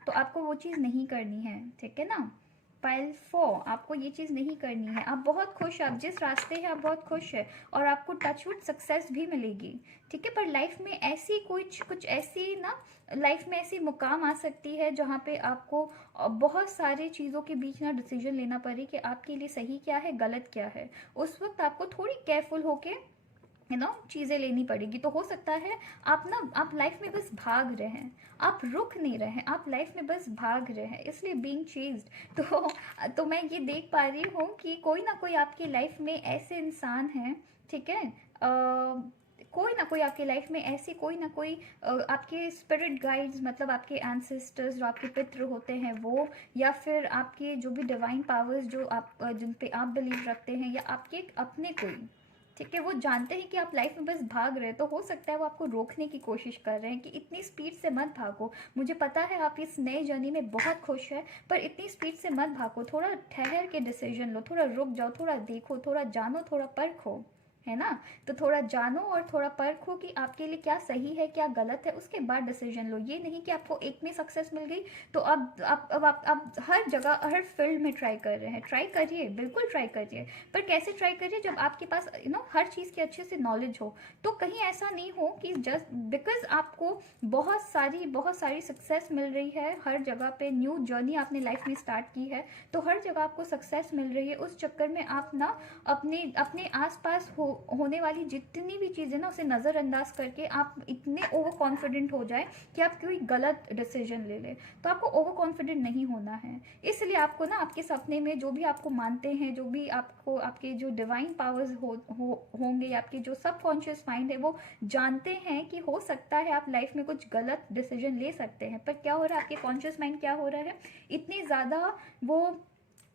तो आपको वो चीज़ नहीं करनी है, ठीक है ना। पाइल 4, आपको ये चीज़ नहीं करनी है। आप बहुत खुश हैं, आप जिस रास्ते हैं आप बहुत खुश हैं, और आपको टचवुड सक्सेस भी मिलेगी, ठीक है। पर लाइफ में ऐसी कुछ ऐसी ना, लाइफ में ऐसी मुकाम आ सकती है जहाँ पे आपको बहुत सारी चीज़ों के बीच ना डिसीजन लेना पड़े कि आपके लिए सही क्या है, गलत क्या है। उस वक्त आपको थोड़ी केयरफुल होके चीज़ें लेनी पड़ेगी। तो हो सकता है आप लाइफ में बस भाग रहे हैं, आप रुक नहीं रहे हैं, आप लाइफ में बस भाग रहे हैं, इसलिए बीइंग चेज्ड। तो मैं ये देख पा रही हूँ कि कोई ना कोई आपकी लाइफ में ऐसे इंसान हैं, ठीक है, कोई ना कोई आपकी लाइफ में ऐसी कोई ना कोई आपके स्पिरिट गाइड्स, मतलब आपके एंसेस्टर्स जो आपके पितृ होते हैं वो, या फिर आपके जो भी डिवाइन पावर्स जो आप जिन पे आप बिलीव रखते हैं, या आपके अपने कोई, ठीक है, वो जानते हैं कि आप लाइफ में बस भाग रहे हैं। तो हो सकता है वो आपको रोकने की कोशिश कर रहे हैं कि इतनी स्पीड से मत भागो, मुझे पता है आप इस नए जर्नी में बहुत खुश है, पर इतनी स्पीड से मत भागो, थोड़ा ठहर के डिसीजन लो, थोड़ा रुक जाओ, थोड़ा देखो, थोड़ा जानो, थोड़ा परखो, है ना। तो थोड़ा जानो और थोड़ा परखो कि आपके लिए क्या सही है क्या गलत है, उसके बाद डिसीजन लो। ये नहीं कि आपको एक में सक्सेस मिल गई तो अब आप हर जगह हर फील्ड में ट्राई कर रहे हैं। ट्राई करिए, बिल्कुल ट्राई करिए, पर कैसे ट्राई करिए, जब आपके पास हर चीज़ की अच्छे से नॉलेज हो। तो कहीं ऐसा नहीं हो कि जस्ट बिकॉज आपको बहुत सारी सक्सेस मिल रही है हर जगह पे, न्यू जर्नी आपने लाइफ में स्टार्ट की है, तो हर जगह आपको सक्सेस मिल रही है, उस चक्कर में आप ना अपने अपने आसपास होने वाली जितनी भी चीज़ें ना उसे नज़रअंदाज करके आप इतने ओवर कॉन्फिडेंट हो जाए कि आप कोई गलत डिसीजन ले लें। तो आपको ओवर कॉन्फिडेंट नहीं होना है। इसलिए आपको ना आपके सपने में जो भी आपको मानते हैं, जो भी आपको आपके जो डिवाइन पावर्स होंगे, आपके जो सबकॉन्शियस माइंड है वो जानते हैं कि हो सकता है आप लाइफ में कुछ गलत डिसीजन ले सकते हैं। पर क्या हो रहा है, आपके कॉन्शियस माइंड क्या हो रहा है, इतनी ज़्यादा वो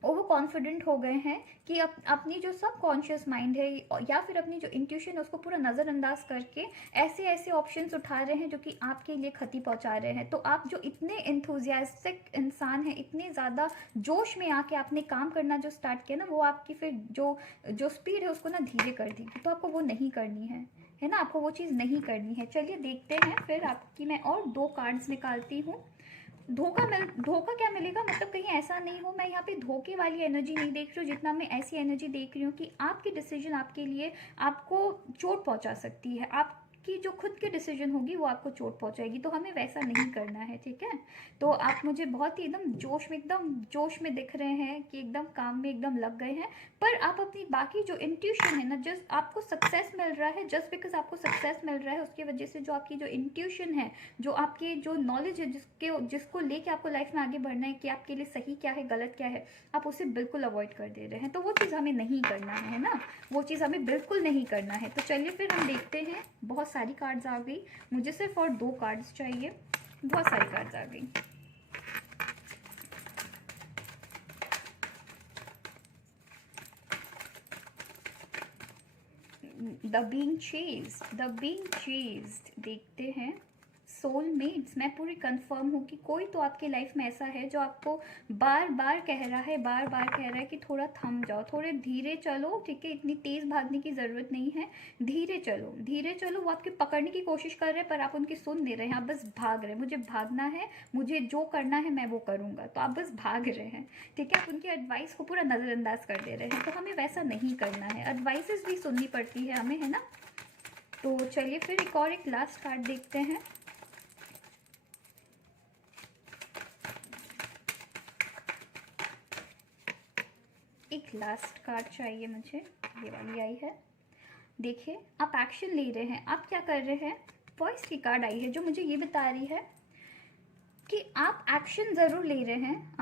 ओवर कॉन्फिडेंट हो गए हैं कि अपनी जो सब कॉन्शियस माइंड है या फिर अपनी जो इंट्यूशन है उसको पूरा नज़रअंदाज करके ऐसे ऐसे ऑप्शंस उठा रहे हैं जो कि आपके लिए क्षति पहुंचा रहे हैं। तो आप जो इतने एंथुजियास्टिक इंसान हैं, इतने ज़्यादा जोश में आके आपने काम करना जो स्टार्ट किया ना, वो आपकी फिर जो स्पीड है उसको ना धीरे कर देगी। तो आपको वो नहीं करनी है ना, आपको वो चीज़ नहीं करनी है। चलिए देखते हैं फिर आपकी मैं और 2 कार्ड्स निकालती हूँ। धोखा क्या मिलेगा, मतलब कहीं ऐसा नहीं हो, मैं यहाँ पे धोखे वाली एनर्जी नहीं देख रही हूँ, जितना मैं ऐसी एनर्जी देख रही हूँ कि आपकी डिसीजन आपके लिए आपको चोट पहुँचा सकती है। आपकी जो खुद की डिसीजन होगी वो आपको चोट पहुँचाएगी, तो हमें वैसा नहीं करना है, ठीक है। तो आप मुझे बहुत ही एकदम जोश में दिख रहे हैं कि एकदम काम में एकदम लग गए हैं, पर आप अपनी बाकी जो इंट्यूशन है ना, जस्ट आपको सक्सेस मिल रहा है, जस्ट बिकॉज आपको सक्सेस मिल रहा है उसकी वजह से जो आपकी जो इंट्यूशन है, जो आपकी जो नॉलेज है, जिसको लेके आपको लाइफ में आगे बढ़ना है कि आपके लिए सही क्या है गलत क्या है, आप उसे बिल्कुल अवॉइड कर दे रहे हैं। तो वो चीज़ हमें नहीं करना है ना, वो चीज़ हमें बिल्कुल नहीं करना है। तो चलिए फिर हम देखते हैं। बहुत सारी कार्ड्स आ गई, मुझे सिर्फ और 2 कार्ड्स चाहिए। बहुत सारी कार्ड्स आ गई। द बीइंग चेज्ड देखते हैं। सोलमेट्स, मैं पूरी कंफर्म हूँ कि कोई तो आपकी लाइफ में ऐसा है जो आपको बार बार कह रहा है कि थोड़ा थम जाओ, थोड़े धीरे चलो, ठीक है, इतनी तेज़ भागने की ज़रूरत नहीं है, धीरे चलो। वो आपके पकड़ने की कोशिश कर रहे हैं पर आप उनकी सुन नहीं रहे हैं, आप बस भाग रहे हैं। मुझे भागना है, मुझे जो करना है मैं वो करूँगा, तो आप बस भाग रहे हैं, ठीक है। आप उनकी एडवाइस को पूरा नज़रअंदाज कर दे रहे हैं, तो हमें वैसा नहीं करना है। एडवाइसेस भी सुननी पड़ती है हमें, है ना। तो चलिए फिर एक लास्ट कार्ड देखते हैं। एक लास्ट कार्ड चाहिए मुझे, ये वाली आई है। देखिए, आप एक्शन ले रहे हैं, आप क्या कर रहे हैं। वॉइस की कार्ड आई है जो मुझे ये बता रही है कि आप एक्शन ज़रूर ले रहे हैं,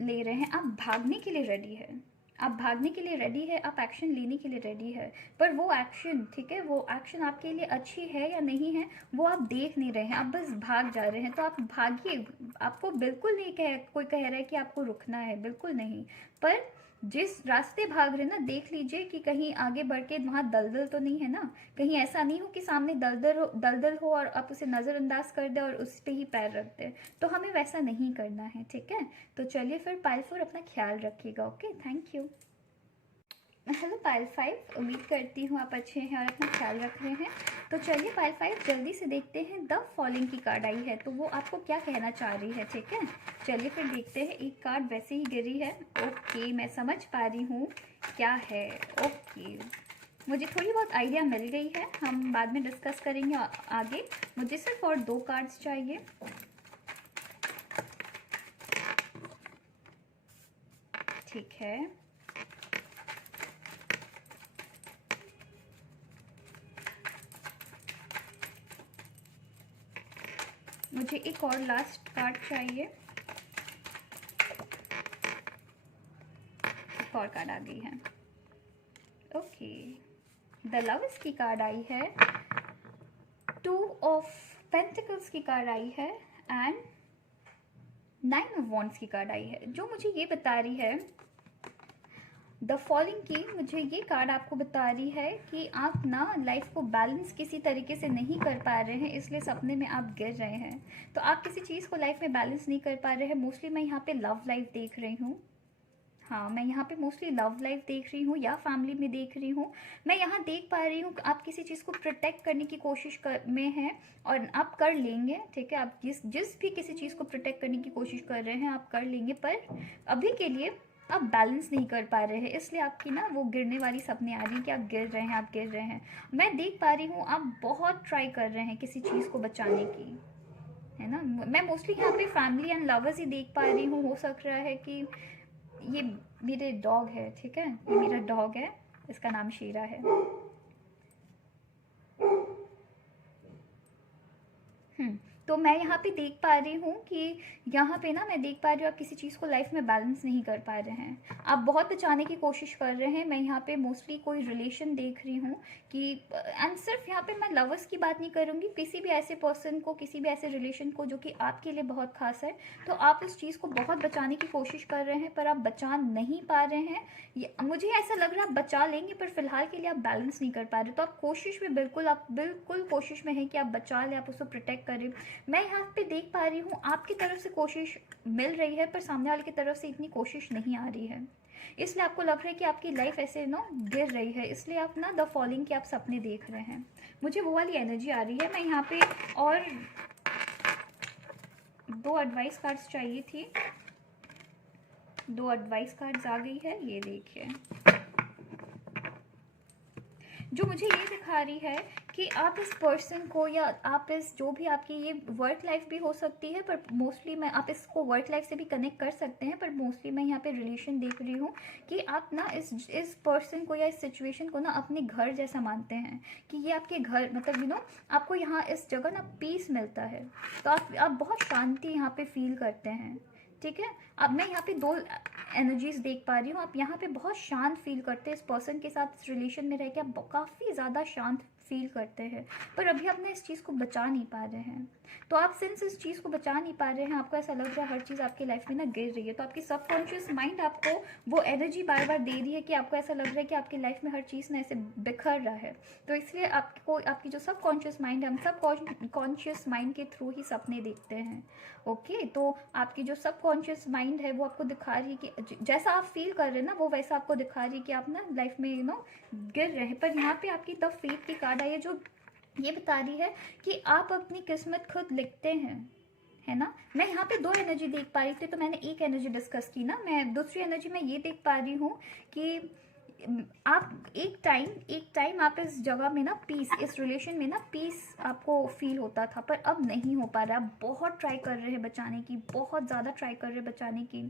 ले रहे हैं, आप भागने के लिए रेडी है, आप एक्शन लेने के लिए रेडी है। पर वो एक्शन, ठीक है, वो एक्शन आपके लिए अच्छी है या नहीं है वो आप देख नहीं रहे हैं, आप बस भाग जा रहे हैं। तो आप भागिए, आपको बिल्कुल नहीं कोई कह रहा है कि आपको रुकना है, बिल्कुल नहीं। पर जिस रास्ते भाग रहे हैं ना, देख लीजिए कि कहीं आगे बढ़ के वहाँ दलदल तो नहीं है ना, कहीं ऐसा नहीं हो कि सामने दलदल हो और आप उसे नज़रअंदाज कर दे और उस पर ही पैर रख दे। तो हमें वैसा नहीं करना है, ठीक है। तो चलिए फिर पाइल 4 अपना ख्याल रखिएगा। Okay, thank you. Hello pile 5, उम्मीद करती हूँ आप अच्छे हैं और अपना ख्याल रख रहे हैं। तो चलिए पाइल 5 जल्दी से देखते हैं। द फॉलोइंग की कार्ड आई है, तो वो आपको क्या कहना चाह रही है, ठीक है। चलिए फिर देखते हैं। एक कार्ड वैसे ही गिरी है। ओके, मैं समझ पा रही हूँ क्या है। ओके, मुझे थोड़ी बहुत आइडिया मिल गई है, हम बाद में डिस्कस करेंगे आगे। मुझे सिर्फ और 2 कार्ड्स चाहिए। ठीक है, मुझे एक और लास्ट कार्ड चाहिए। एक और कार्ड आ गई है। ओके, द लवर्स की कार्ड आई है, 2 ऑफ पेंटिकल्स की कार्ड आई है एंड 9 ऑफ वॉन्ड्स की कार्ड आई है, जो मुझे ये बता रही है द फॉलिंग की। मुझे ये कार्ड आपको बता रही है कि आप ना लाइफ को बैलेंस किसी तरीके से नहीं कर पा रहे हैं, इसलिए सपने में आप गिर रहे हैं। तो आप किसी चीज़ को लाइफ में बैलेंस नहीं कर पा रहे हैं। मोस्टली मैं यहाँ पे लव लाइफ देख रही हूँ। हाँ, मैं यहाँ पे मोस्टली लव लाइफ देख रही हूँ या फैमिली में देख रही हूँ। मैं यहाँ देख पा रही हूँ आप किसी चीज़ को प्रोटेक्ट करने की कोशिश में हैं और आप कर लेंगे, ठीक है। आप जिस भी किसी चीज़ को प्रोटेक्ट करने की कोशिश कर रहे हैं आप कर लेंगे, पर अभी के लिए आप बैलेंस नहीं कर पा रहे हैं, इसलिए आपकी ना वो गिरने वाली सपने आ रही हैं कि आप गिर रहे हैं, आप गिर रहे हैं। मैं देख पा रही हूँ आप बहुत ट्राई कर रहे हैं किसी चीज़ को बचाने की, है ना। मैं मोस्टली यहाँ पे फैमिली एंड लवर्स ही देख पा रही हूँ। हो सक रहा है कि ये मेरे डॉग है, ठीक है, ये मेरा डॉग है, इसका नाम शीरा है। तो मैं यहाँ पे देख पा रही हूँ कि यहाँ पे ना मैं देख पा रही हूँ आप किसी चीज़ को लाइफ में बैलेंस नहीं कर पा रहे हैं, आप बहुत बचाने की कोशिश कर रहे हैं। मैं यहाँ पे मोस्टली कोई रिलेशन देख रही हूँ कि एंड सिर्फ यहाँ पे मैं लवर्स की बात नहीं करूँगी, किसी भी ऐसे पर्सन को, किसी भी ऐसे रिलेशन को जो कि आपके लिए बहुत खास है, तो आप उस चीज़ को बहुत बचाने की कोशिश कर रहे हैं पर आप बचा नहीं पा रहे हैं। मुझे ऐसा लग रहा है आप बचा लेंगे पर फिलहाल के लिए आप बैलेंस नहीं कर पा रहे। तो आप कोशिश में बिल्कुल, आप बिल्कुल कोशिश में हैं कि आप बचा लें, आप उसको प्रोटेक्ट करें। मैं यहाँ पे देख पा रही हूँ आपकी तरफ से कोशिश मिल रही है पर सामने वाले की तरफ से इतनी कोशिश नहीं आ रही है, इसलिए आपको लग रहा है कि आपकी लाइफ ऐसे गिर रही है, इसलिए आप ना द फॉलिंग के आप सपने देख रहे हैं। मुझे वो वाली एनर्जी आ रही है। मैं यहाँ पे और 2 एडवाइस कार्ड्स चाहिए थी, 2 एडवाइस कार्ड्स आ गई है, ये देखिए। जो मुझे ये दिखा रही है कि आप इस पर्सन को, या आप इस जो भी आपकी ये वर्क लाइफ भी हो सकती है, पर मोस्टली मैं आप इसको वर्क लाइफ से भी कनेक्ट कर सकते हैं, पर मोस्टली मैं यहाँ पे रिलेशन देख रही हूँ कि आप ना इस पर्सन को या इस सिचुएशन को ना अपने घर जैसा मानते हैं, कि ये आपके घर, मतलब आपको यहाँ इस जगह ना पीस मिलता है, तो आप बहुत शांति यहाँ पे फील करते हैं, ठीक है। अब मैं यहाँ पे 2 एनर्जीज देख पा रही हूँ। आप यहाँ पे बहुत शांत फील करते हैं इस पर्सन के साथ, इस रिलेशन में रह के आप काफ़ी ज़्यादा शांत फील करते हैं, पर अभी आप ना इस चीज़ को बचा नहीं पा रहे हैं। तो आप सिंस इस चीज़ को बचा नहीं पा रहे हैं, आपको ऐसा लग रहा है हर चीज़ आपकी लाइफ में ना गिर रही है, तो आपकी सबकॉन्शियस माइंड आपको वो एनर्जी बार बार दे रही है कि आपको ऐसा लग रहा है कि आपकी लाइफ में हर चीज़ ना ऐसे बिखर रहा है। तो इसलिए आपको, आपकी जो सबकॉन्शियस माइंड है, हम सब कॉन्शियस माइंड के थ्रू ही सपने देखते हैं, ओके। तो आपकी जो सबकॉन्शियस माइंड है वो आपको दिखा रही है कि जैसा आप फील कर रहे हैं ना, वो वैसा आपको दिखा रही है कि आप ना लाइफ में गिर रहे हैं। पर यहाँ पे आपकी द फेट की कार्ड आई है, जो ये बता रही है कि आप अपनी किस्मत खुद लिखते हैं, है ना। मैं यहाँ पे 2 एनर्जी देख पा रही थी, तो मैंने एक एनर्जी डिस्कस की ना, मैं दूसरी एनर्जी में ये देख पा रही हूँ कि आप एक टाइम आप इस जगह में ना पीस, इस रिलेशन में ना पीस आपको फील होता था, पर अब नहीं हो पा रहा। आप बहुत ट्राई कर रहे हैं बचाने की, बहुत ज़्यादा ट्राई कर रहे हैं बचाने की,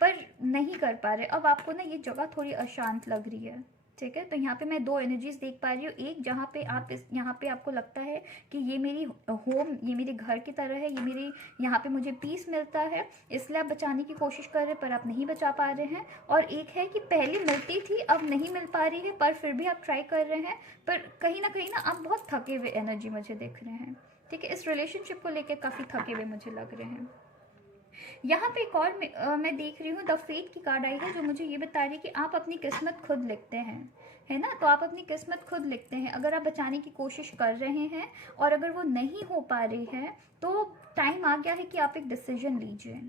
पर नहीं कर पा रहे। अब आपको ना ये जगह थोड़ी अशांत लग रही है, ठीक है। तो यहाँ पे मैं 2 एनर्जीज देख पा रही हूँ। एक जहाँ पे आप यहाँ पे आपको लगता है कि ये मेरी होम, ये मेरे घर की तरह है, ये मेरी, यहाँ पे मुझे पीस मिलता है, इसलिए आप बचाने की कोशिश कर रहे हैं पर आप नहीं बचा पा रहे हैं। और एक है कि पहले मिलती थी अब नहीं मिल पा रही है, पर फिर भी आप ट्राई कर रहे हैं, पर कहीं ना आप बहुत थके हुए एनर्जी मुझे दिख रहे हैं, ठीक है। इस रिलेशनशिप को लेकर काफ़ी थके हुए मुझे लग रहे हैं। यहाँ पे एक और मैं देख रही हूँ द फेट की कार्ड आई है, जो मुझे ये बता रही है कि आप अपनी किस्मत खुद लिखते हैं, है ना। तो आप अपनी किस्मत खुद लिखते हैं। अगर आप बचाने की कोशिश कर रहे हैं और अगर वो नहीं हो पा रही है, तो टाइम आ गया है कि आप एक डिसीजन लीजिए,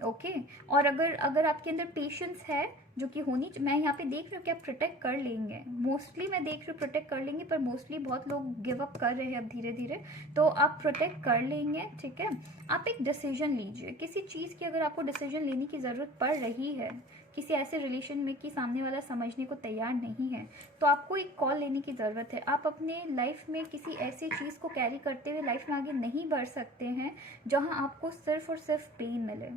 ओके। और अगर आपके अंदर पेशेंस है, जो कि मैं यहाँ पे देख रही हूँ कि आप प्रोटेक्ट कर लेंगे, मोस्टली मैं देख रही हूँ प्रोटेक्ट कर लेंगे, पर मोस्टली बहुत लोग गिव अप कर रहे हैं अब धीरे धीरे, तो आप प्रोटेक्ट कर लेंगे, ठीक है। आप एक डिसीजन लीजिए किसी चीज़ की। अगर आपको डिसीजन लेने की ज़रूरत पड़ रही है किसी ऐसे रिलेशन में कि सामने वाला समझने को तैयार नहीं है, तो आपको एक कॉल लेने की ज़रूरत है। आप अपने लाइफ में किसी ऐसी चीज़ को कैरी करते हुए लाइफ में आगे नहीं बढ़ सकते हैं जहाँ आपको सिर्फ और सिर्फ पेन मिले,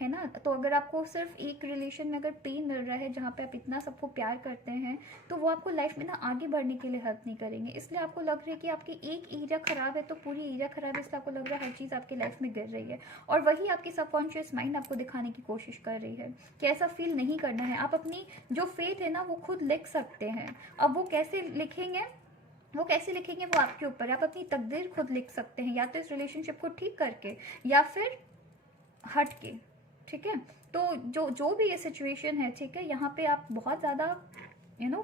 है ना। तो अगर आपको सिर्फ एक रिलेशन में अगर पेन मिल रहा है जहाँ पे आप इतना सबको प्यार करते हैं, तो वो आपको लाइफ में ना आगे बढ़ने के लिए हेल्प नहीं करेंगे। इसलिए आपको लग रहा है कि आपकी एक एरिया ख़राब है तो पूरी एरिया ख़राब है, इसलिए आपको लग रहा है हर चीज़ आपकी लाइफ में गिर रही है। और वही आपकी सबकॉन्शियस माइंड आपको दिखाने की कोशिश कर रही है कि ऐसा फील नहीं करना है। आप अपनी जो फेथ है ना वो खुद लिख सकते हैं। अब वो कैसे लिखेंगे, वो आपके ऊपर है। आप अपनी तकदीर खुद लिख सकते हैं, या तो इस रिलेशनशिप को ठीक करके या फिर हट के, ठीक है। तो जो जो भी ये सिचुएशन है, ठीक है, यहाँ पे आप बहुत ज़्यादा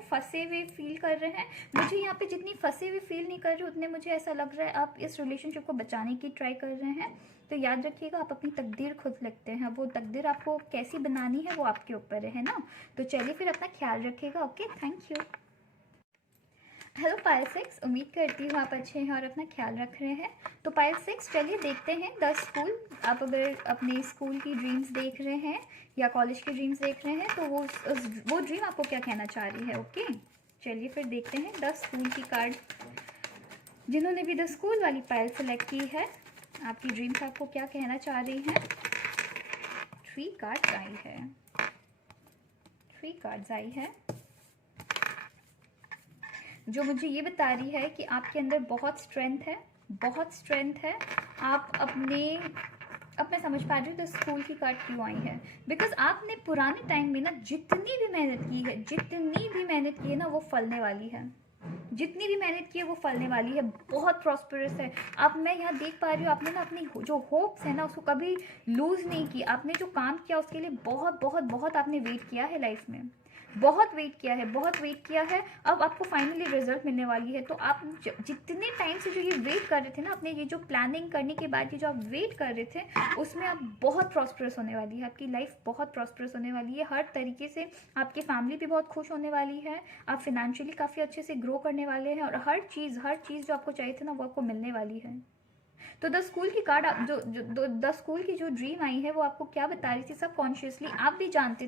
फंसे हुए फील कर रहे हैं। मुझे यहाँ पे जितनी फंसे हुए फील नहीं कर रहे उतने मुझे ऐसा लग रहा है आप इस रिलेशनशिप को बचाने की ट्राई कर रहे हैं। तो याद रखिएगा, आप अपनी तकदीर खुद लिखते हैं। वो तकदीर आपको कैसी बनानी है वो आपके ऊपर है ना। तो चलिए फिर अपना ख्याल रखिएगा। Okay, thank you. हेलो पायल 6, उम्मीद करती हूँ आप अच्छे हैं और अपना ख्याल रख रहे हैं। तो पायल 6, चलिए देखते हैं द स्कूल। आप अगर अपने स्कूल की ड्रीम्स देख रहे हैं या कॉलेज की ड्रीम्स देख रहे हैं तो वो ड्रीम आपको क्या कहना चाह रही है। ओके, चलिए फिर देखते हैं द स्कूल की कार्ड। जिन्होंने भी द स्कूल वाली पायल सेलेक्ट की है, आपकी ड्रीम्स आपको क्या कहना चाह रही हैं। 3 कार्ड्स आई है, 3 कार्ड्स आई है जो मुझे ये बता रही है कि आपके अंदर बहुत स्ट्रेंथ है, बहुत स्ट्रेंथ है। आप अब मैं समझ पा रही हूँ तो स्कूल की कार्ड क्यों आई है। बिकॉज आपने पुराने टाइम में ना जितनी भी मेहनत की है ना वो फलने वाली है। जितनी भी मेहनत की है वो फलने वाली है, बहुत प्रॉस्परस है। अब मैं यहाँ देख पा रही हूँ आपने ना अपनी जो होप्स है ना उसको कभी लूज़ नहीं की। आपने जो काम किया उसके लिए बहुत बहुत बहुत आपने वेट किया है लाइफ में, बहुत वेट किया है, बहुत वेट किया है। अब आपको फाइनली रिजल्ट मिलने वाली है। तो आप जितने टाइम से जो ये वेट कर रहे थे ना, अपने ये जो प्लानिंग करने के बाद ये जो आप वेट कर रहे थे, उसमें आप बहुत प्रॉस्परस होने वाली है। आपकी लाइफ बहुत प्रॉस्परस होने वाली है हर तरीके से। आपकी फैमिली भी बहुत खुश होने वाली है, आप फिनेंशियली काफ़ी अच्छे से ग्रो करने वाले हैं, और हर चीज़ जो आपको चाहिए थे ना वो आपको मिलने वाली है। तो द स्कूल की कार्ड द स्कूल की जो ड्रीम आई है वो आपको क्या बता रही थी। सब कॉन्शियसली आप भी जानते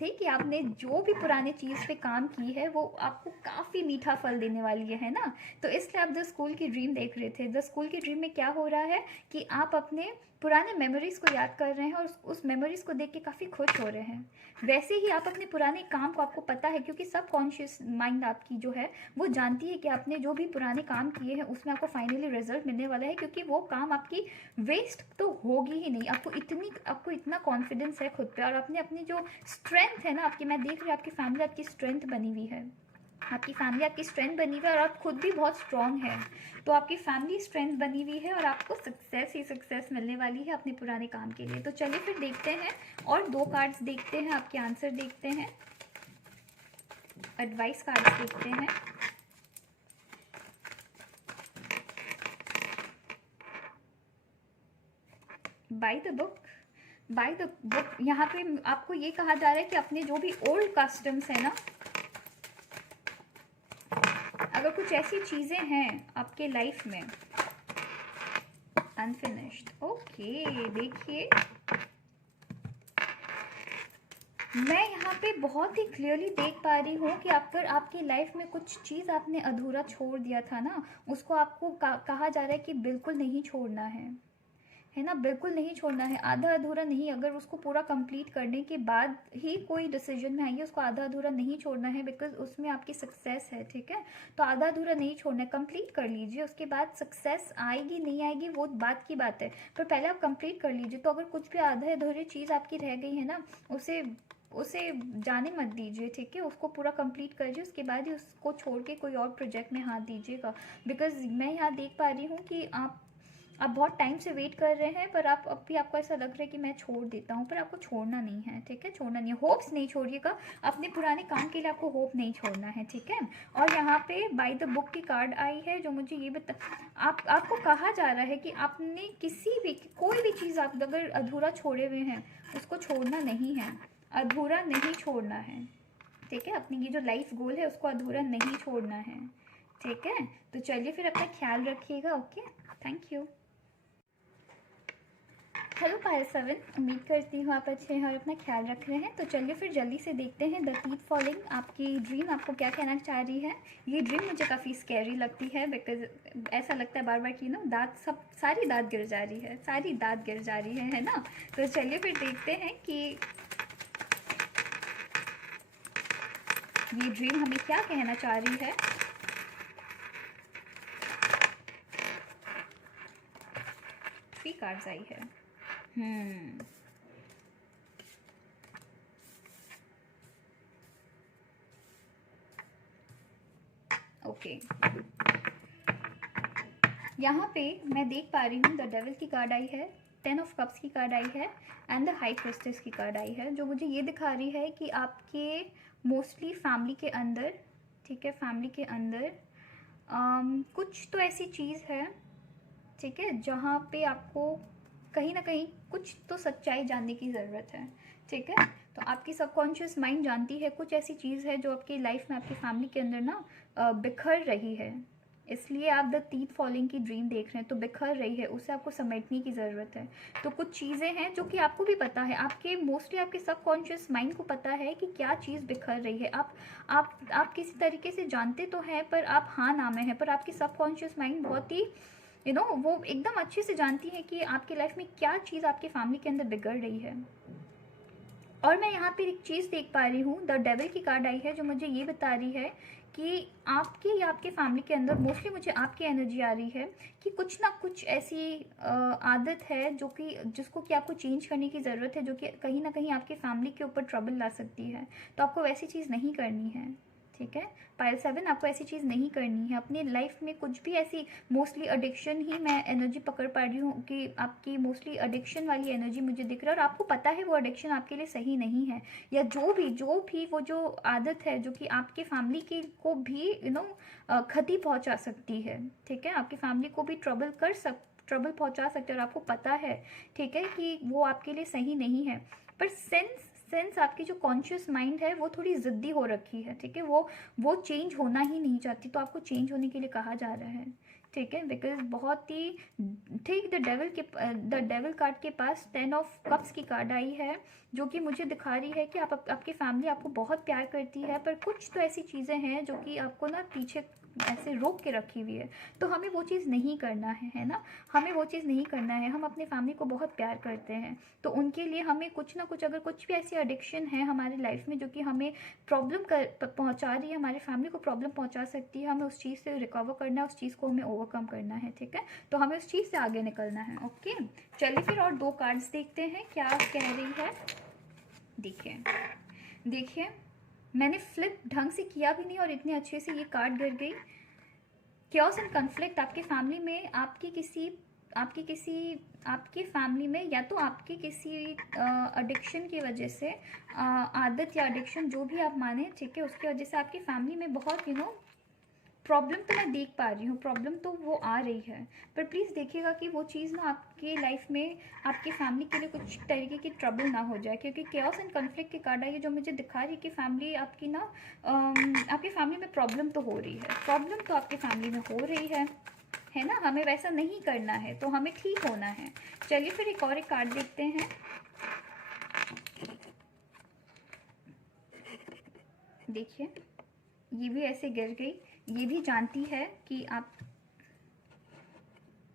थे कि आपने जो भी पुराने चीज़ पे काम की है वो आपको काफ़ी मीठा फल देने वाली है ना। तो इसलिए आप द स्कूल की ड्रीम देख रहे थे। द स्कूल की ड्रीम में क्या हो रहा है कि आप अपने पुराने मेमोरीज़ को याद कर रहे हैं और उस मेमोरीज़ को देख के काफ़ी खुश हो रहे हैं। वैसे ही आप अपने पुराने काम को, आपको पता है क्योंकि सब कॉन्शियस माइंड आपकी जो है वो जानती है कि आपने जो भी पुराने काम किए हैं उसमें आपको फाइनली रिजल्ट मिलने वाला है, क्योंकि वो काम आपकी वेस्ट तो होगी ही नहीं। आपको इतना कॉन्फिडेंस है खुद पे, और अपनी जो स्ट्रेंथ है ना आपकी, मैं देख रही हूँ आपकी फैमिली आपकी स्ट्रेंथ बनी हुई है। आपकी फैमिली आपकी स्ट्रेंथ बनी हुई है और आप खुद भी बहुत स्ट्रॉन्ग है। तो आपकी फैमिली स्ट्रेंथ बनी हुई है और आपको सक्सेस ही सक्सेस मिलने वाली है अपने पुराने काम के लिए। तो चलिए फिर देखते हैं और 2 कार्ड्स देखते हैं, आपके आंसर देखते हैं, एडवाइस कार्ड्स देखते हैं। बाय द बुक यहाँ पे आपको ये कहा जा रहा है कि अपने जो भी ओल्ड कस्टम्स है ना, अगर कुछ ऐसी चीज़ें हैं आपके लाइफ में अनफिनिश्ड। ओके, देखिए मैं यहाँ पे बहुत ही क्लियरली देख पा रही हूँ कि अगर आपकी लाइफ में कुछ चीज़ आपने अधूरा छोड़ दिया था ना, उसको आपको कहा जा रहा है कि बिल्कुल नहीं छोड़ना है ना, बिल्कुल नहीं छोड़ना है, आधा अधूरा नहीं। अगर उसको पूरा कंप्लीट करने के बाद ही कोई डिसीजन में आइए, उसको आधा अधूरा नहीं छोड़ना है, बिकॉज उसमें आपकी सक्सेस है, ठीक है। तो आधा अधूरा नहीं छोड़ना है, कंप्लीट कर लीजिए। उसके बाद सक्सेस आएगी नहीं आएगी वो बात की बात है, पर पहले आप कंप्लीट कर लीजिए। तो अगर कुछ भी आधा अधूरी चीज़ आपकी रह गई है ना, उसे जाने मत दीजिए, ठीक है। उसको पूरा कंप्लीट करिए, उसके बाद ही उसको छोड़ के कोई और प्रोजेक्ट में हाथ दीजिएगा। बिकॉज मैं यहाँ देख पा रही हूँ कि आप बहुत टाइम से वेट कर रहे हैं, पर अब भी आपको ऐसा लग रहा है कि मैं छोड़ देता हूँ, पर आपको छोड़ना नहीं है, ठीक है। छोड़ना नहीं है, होप्स नहीं छोड़िएगा। अपने पुराने काम के लिए आपको होप नहीं छोड़ना है, ठीक है। और यहाँ पे बाय द बुक की कार्ड आई है जो मुझे ये आपको कहा जा रहा है कि आपने कोई भी चीज़ आप अगर अधूरा छोड़े हुए हैं उसको छोड़ना नहीं है, अधूरा नहीं छोड़ना है, ठीक है। अपनी ये जो लाइफ गोल है उसको अधूरा नहीं छोड़ना है, ठीक है। तो चलिए फिर अपना ख्याल रखिएगा। Okay, thank you. हेलो पायल 7, उम्मीद करती हूँ आप अच्छे हैं और अपना ख्याल रख रहे हैं। तो चलिए फिर जल्दी से देखते हैं द टीथ फॉलिंग आपकी ड्रीम आपको क्या कहना चाह रही है। ये ड्रीम मुझे काफ़ी स्कैरी लगती है बिकॉज ऐसा लगता है बार बार कि ना दांत सारी दांत गिर जा रही है, सारी दांत गिर जा रही है ना। तो चलिए फिर देखते हैं कि ये ड्रीम हमें क्या कहना चाह रही है। थ्री कार्ड्स आई है। ओके, यहाँ पे मैं देख पा रही हूँ द डेविल की कार्ड आई है, 10 ऑफ कप्स की कार्ड आई है एंड द हाई प्रीस्टेस की कार्ड आई है, जो मुझे ये दिखा रही है कि आपके मोस्टली फैमिली के अंदर, ठीक है, फैमिली के अंदर कुछ तो ऐसी चीज़ है, ठीक है, जहाँ पे आपको कहीं ना कहीं कुछ तो सच्चाई जानने की ज़रूरत है, ठीक है। तो आपकी सबकॉन्शियस माइंड जानती है कुछ ऐसी चीज़ है जो आपकी लाइफ में आपकी फैमिली के अंदर ना बिखर रही है, इसलिए आप द टीथ फॉलिंग की ड्रीम देख रहे हैं। तो बिखर रही है, उसे आपको समेटने की ज़रूरत है। तो कुछ चीज़ें हैं जो कि आपको भी पता है, आपके मोस्टली आपके सबकॉन्शियस माइंड को पता है कि क्या चीज़ बिखर रही है। आप किसी तरीके से जानते तो हैं पर आप हाँ ना में हैं, पर आपकी सबकॉन्शियस माइंड बहुत ही वो एकदम अच्छे से जानती है कि आपकी लाइफ में क्या चीज़ आपकी फैमिली के अंदर बिगड़ रही है। और मैं यहाँ पे एक चीज़ देख पा रही हूँ, द डेविल की कार्ड आई है, जो मुझे ये बता रही है कि आपके या आपके फैमिली के अंदर मोस्टली मुझे आपकी एनर्जी आ रही है कि कुछ ना कुछ ऐसी आदत है जो कि जिसको कि आपको चेंज करने की ज़रूरत है, जो कि कहीं ना कहीं आपके फैमिली के ऊपर ट्रबल ला सकती है। तो आपको वैसी चीज़ नहीं करनी है, ठीक है पायल 7, आपको ऐसी चीज़ नहीं करनी है अपनी लाइफ में। कुछ भी ऐसी मोस्टली एडिक्शन ही मैं एनर्जी पकड़ पा रही हूँ कि आपकी मोस्टली एडिक्शन वाली एनर्जी मुझे दिख रहा है, और आपको पता है वो एडिक्शन आपके लिए सही नहीं है, या जो भी वो जो आदत है जो कि आपके फैमिली के को भी क्षति पहुँचा सकती है, ठीक है, आपकी फैमिली को भी ट्रबल पहुँचा सकते हैं, और आपको पता है, ठीक है, कि वो आपके लिए सही नहीं है। पर सेंस आपकी जो कॉन्शियस माइंड है वो थोड़ी ज़िद्दी हो रखी है, ठीक है, वो चेंज होना ही नहीं चाहती। तो आपको चेंज होने के लिए कहा जा रहा है, ठीक है, बिकॉज बहुत ही ठीक द डेविल कार्ड के पास 10 ऑफ कप्स की कार्ड आई है, जो कि मुझे दिखा रही है कि आपकी फैमिली आपको बहुत प्यार करती है, पर कुछ तो ऐसी चीज़ें हैं जो कि आपको ना पीछे ऐसे रोक के रखी हुई है। तो हमें वो चीज़ नहीं करना है ना, हमें वो चीज़ नहीं करना है। हम अपने फैमिली को बहुत प्यार करते हैं, तो उनके लिए हमें कुछ ना कुछ, अगर कुछ भी ऐसी एडिक्शन है हमारी लाइफ में जो कि हमें प्रॉब्लम पहुंचा रही है, हमारी फैमिली को प्रॉब्लम पहुंचा सकती है, हमें उस चीज़ से रिकवर करना है, उस चीज़ को हमें ओवरकम करना है, ठीक है, तो हमें उस चीज़ से आगे निकलना है। ओके, चलिए फिर और 2 कार्ड्स देखते हैं क्या कह रही है। देखिए मैंने फ्लिप ढंग से किया भी नहीं और इतने अच्छे से ये कार्ड गिर गई। क्योस एंड कन्फ्लिक्ट आपके फैमिली में, आपकी फैमिली में, या तो आपकी किसी एडिक्शन की वजह से, आदत या एडिक्शन जो भी आप माने, ठीक है, उसकी वजह से आपकी फैमिली में बहुत प्रॉब्लम तो मैं देख पा रही हूँ, प्रॉब्लम तो वो आ रही है। पर प्लीज़ देखिएगा कि वो चीज़ ना आपकी लाइफ में आपकी फैमिली के लिए कुछ तरीके की ट्रबल ना हो जाए, क्योंकि केओस एंड कन्फ्लिक्ट की कार्ड आई है, जो मुझे दिखा रही है कि फैमिली आपकी ना आपकी फैमिली में प्रॉब्लम तो हो रही है, प्रॉब्लम तो आपकी फैमिली में हो रही है ना। हमें वैसा नहीं करना है, तो हमें ठीक होना है। चलिए फिर एक और एक कार्ड देखते हैं। देखिए ये भी ऐसे गिर गई, ये भी जानती है कि आप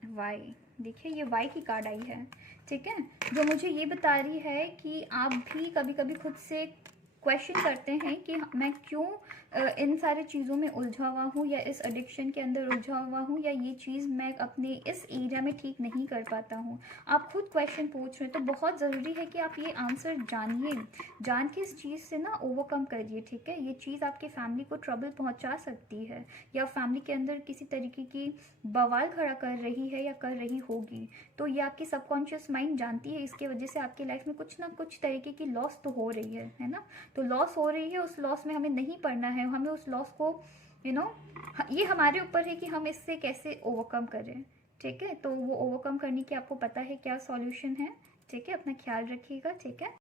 वाई, देखिए ये वाई की कार्ड आई है, ठीक है, जो मुझे ये बता रही है कि आप भी कभी कभी खुद से क्वेश्चन करते हैं कि मैं क्यों इन सारी चीज़ों में उलझा हुआ हूँ, या इस एडिक्शन के अंदर उलझा हुआ हूँ, या ये चीज़ मैं अपने इस एरिया में ठीक नहीं कर पाता हूँ। आप खुद क्वेश्चन पूछ रहे हैं, तो बहुत ज़रूरी है कि आप ये आंसर जान के इस चीज़ से ना ओवरकम करिए, ठीक है। ये चीज़ आपके फैमिली को ट्रबल पहुँचा सकती है, या फैमिली के अंदर किसी तरीके की बवाल खड़ा कर रही है या कर रही होगी। तो ये आपकी सबकॉन्शियस माइंड जानती है, इसके वजह से आपकी लाइफ में कुछ ना कुछ तरीके की लॉस तो हो रही है ना। तो लॉस हो रही है, उस लॉस में हमें नहीं पड़ना है, हमें उस लॉस को ये हमारे ऊपर है कि हम इससे कैसे ओवरकम करें, ठीक है। तो वो ओवरकम करने की आपको पता है क्या सॉल्यूशन है, ठीक है। अपना ख्याल रखिएगा, ठीक है।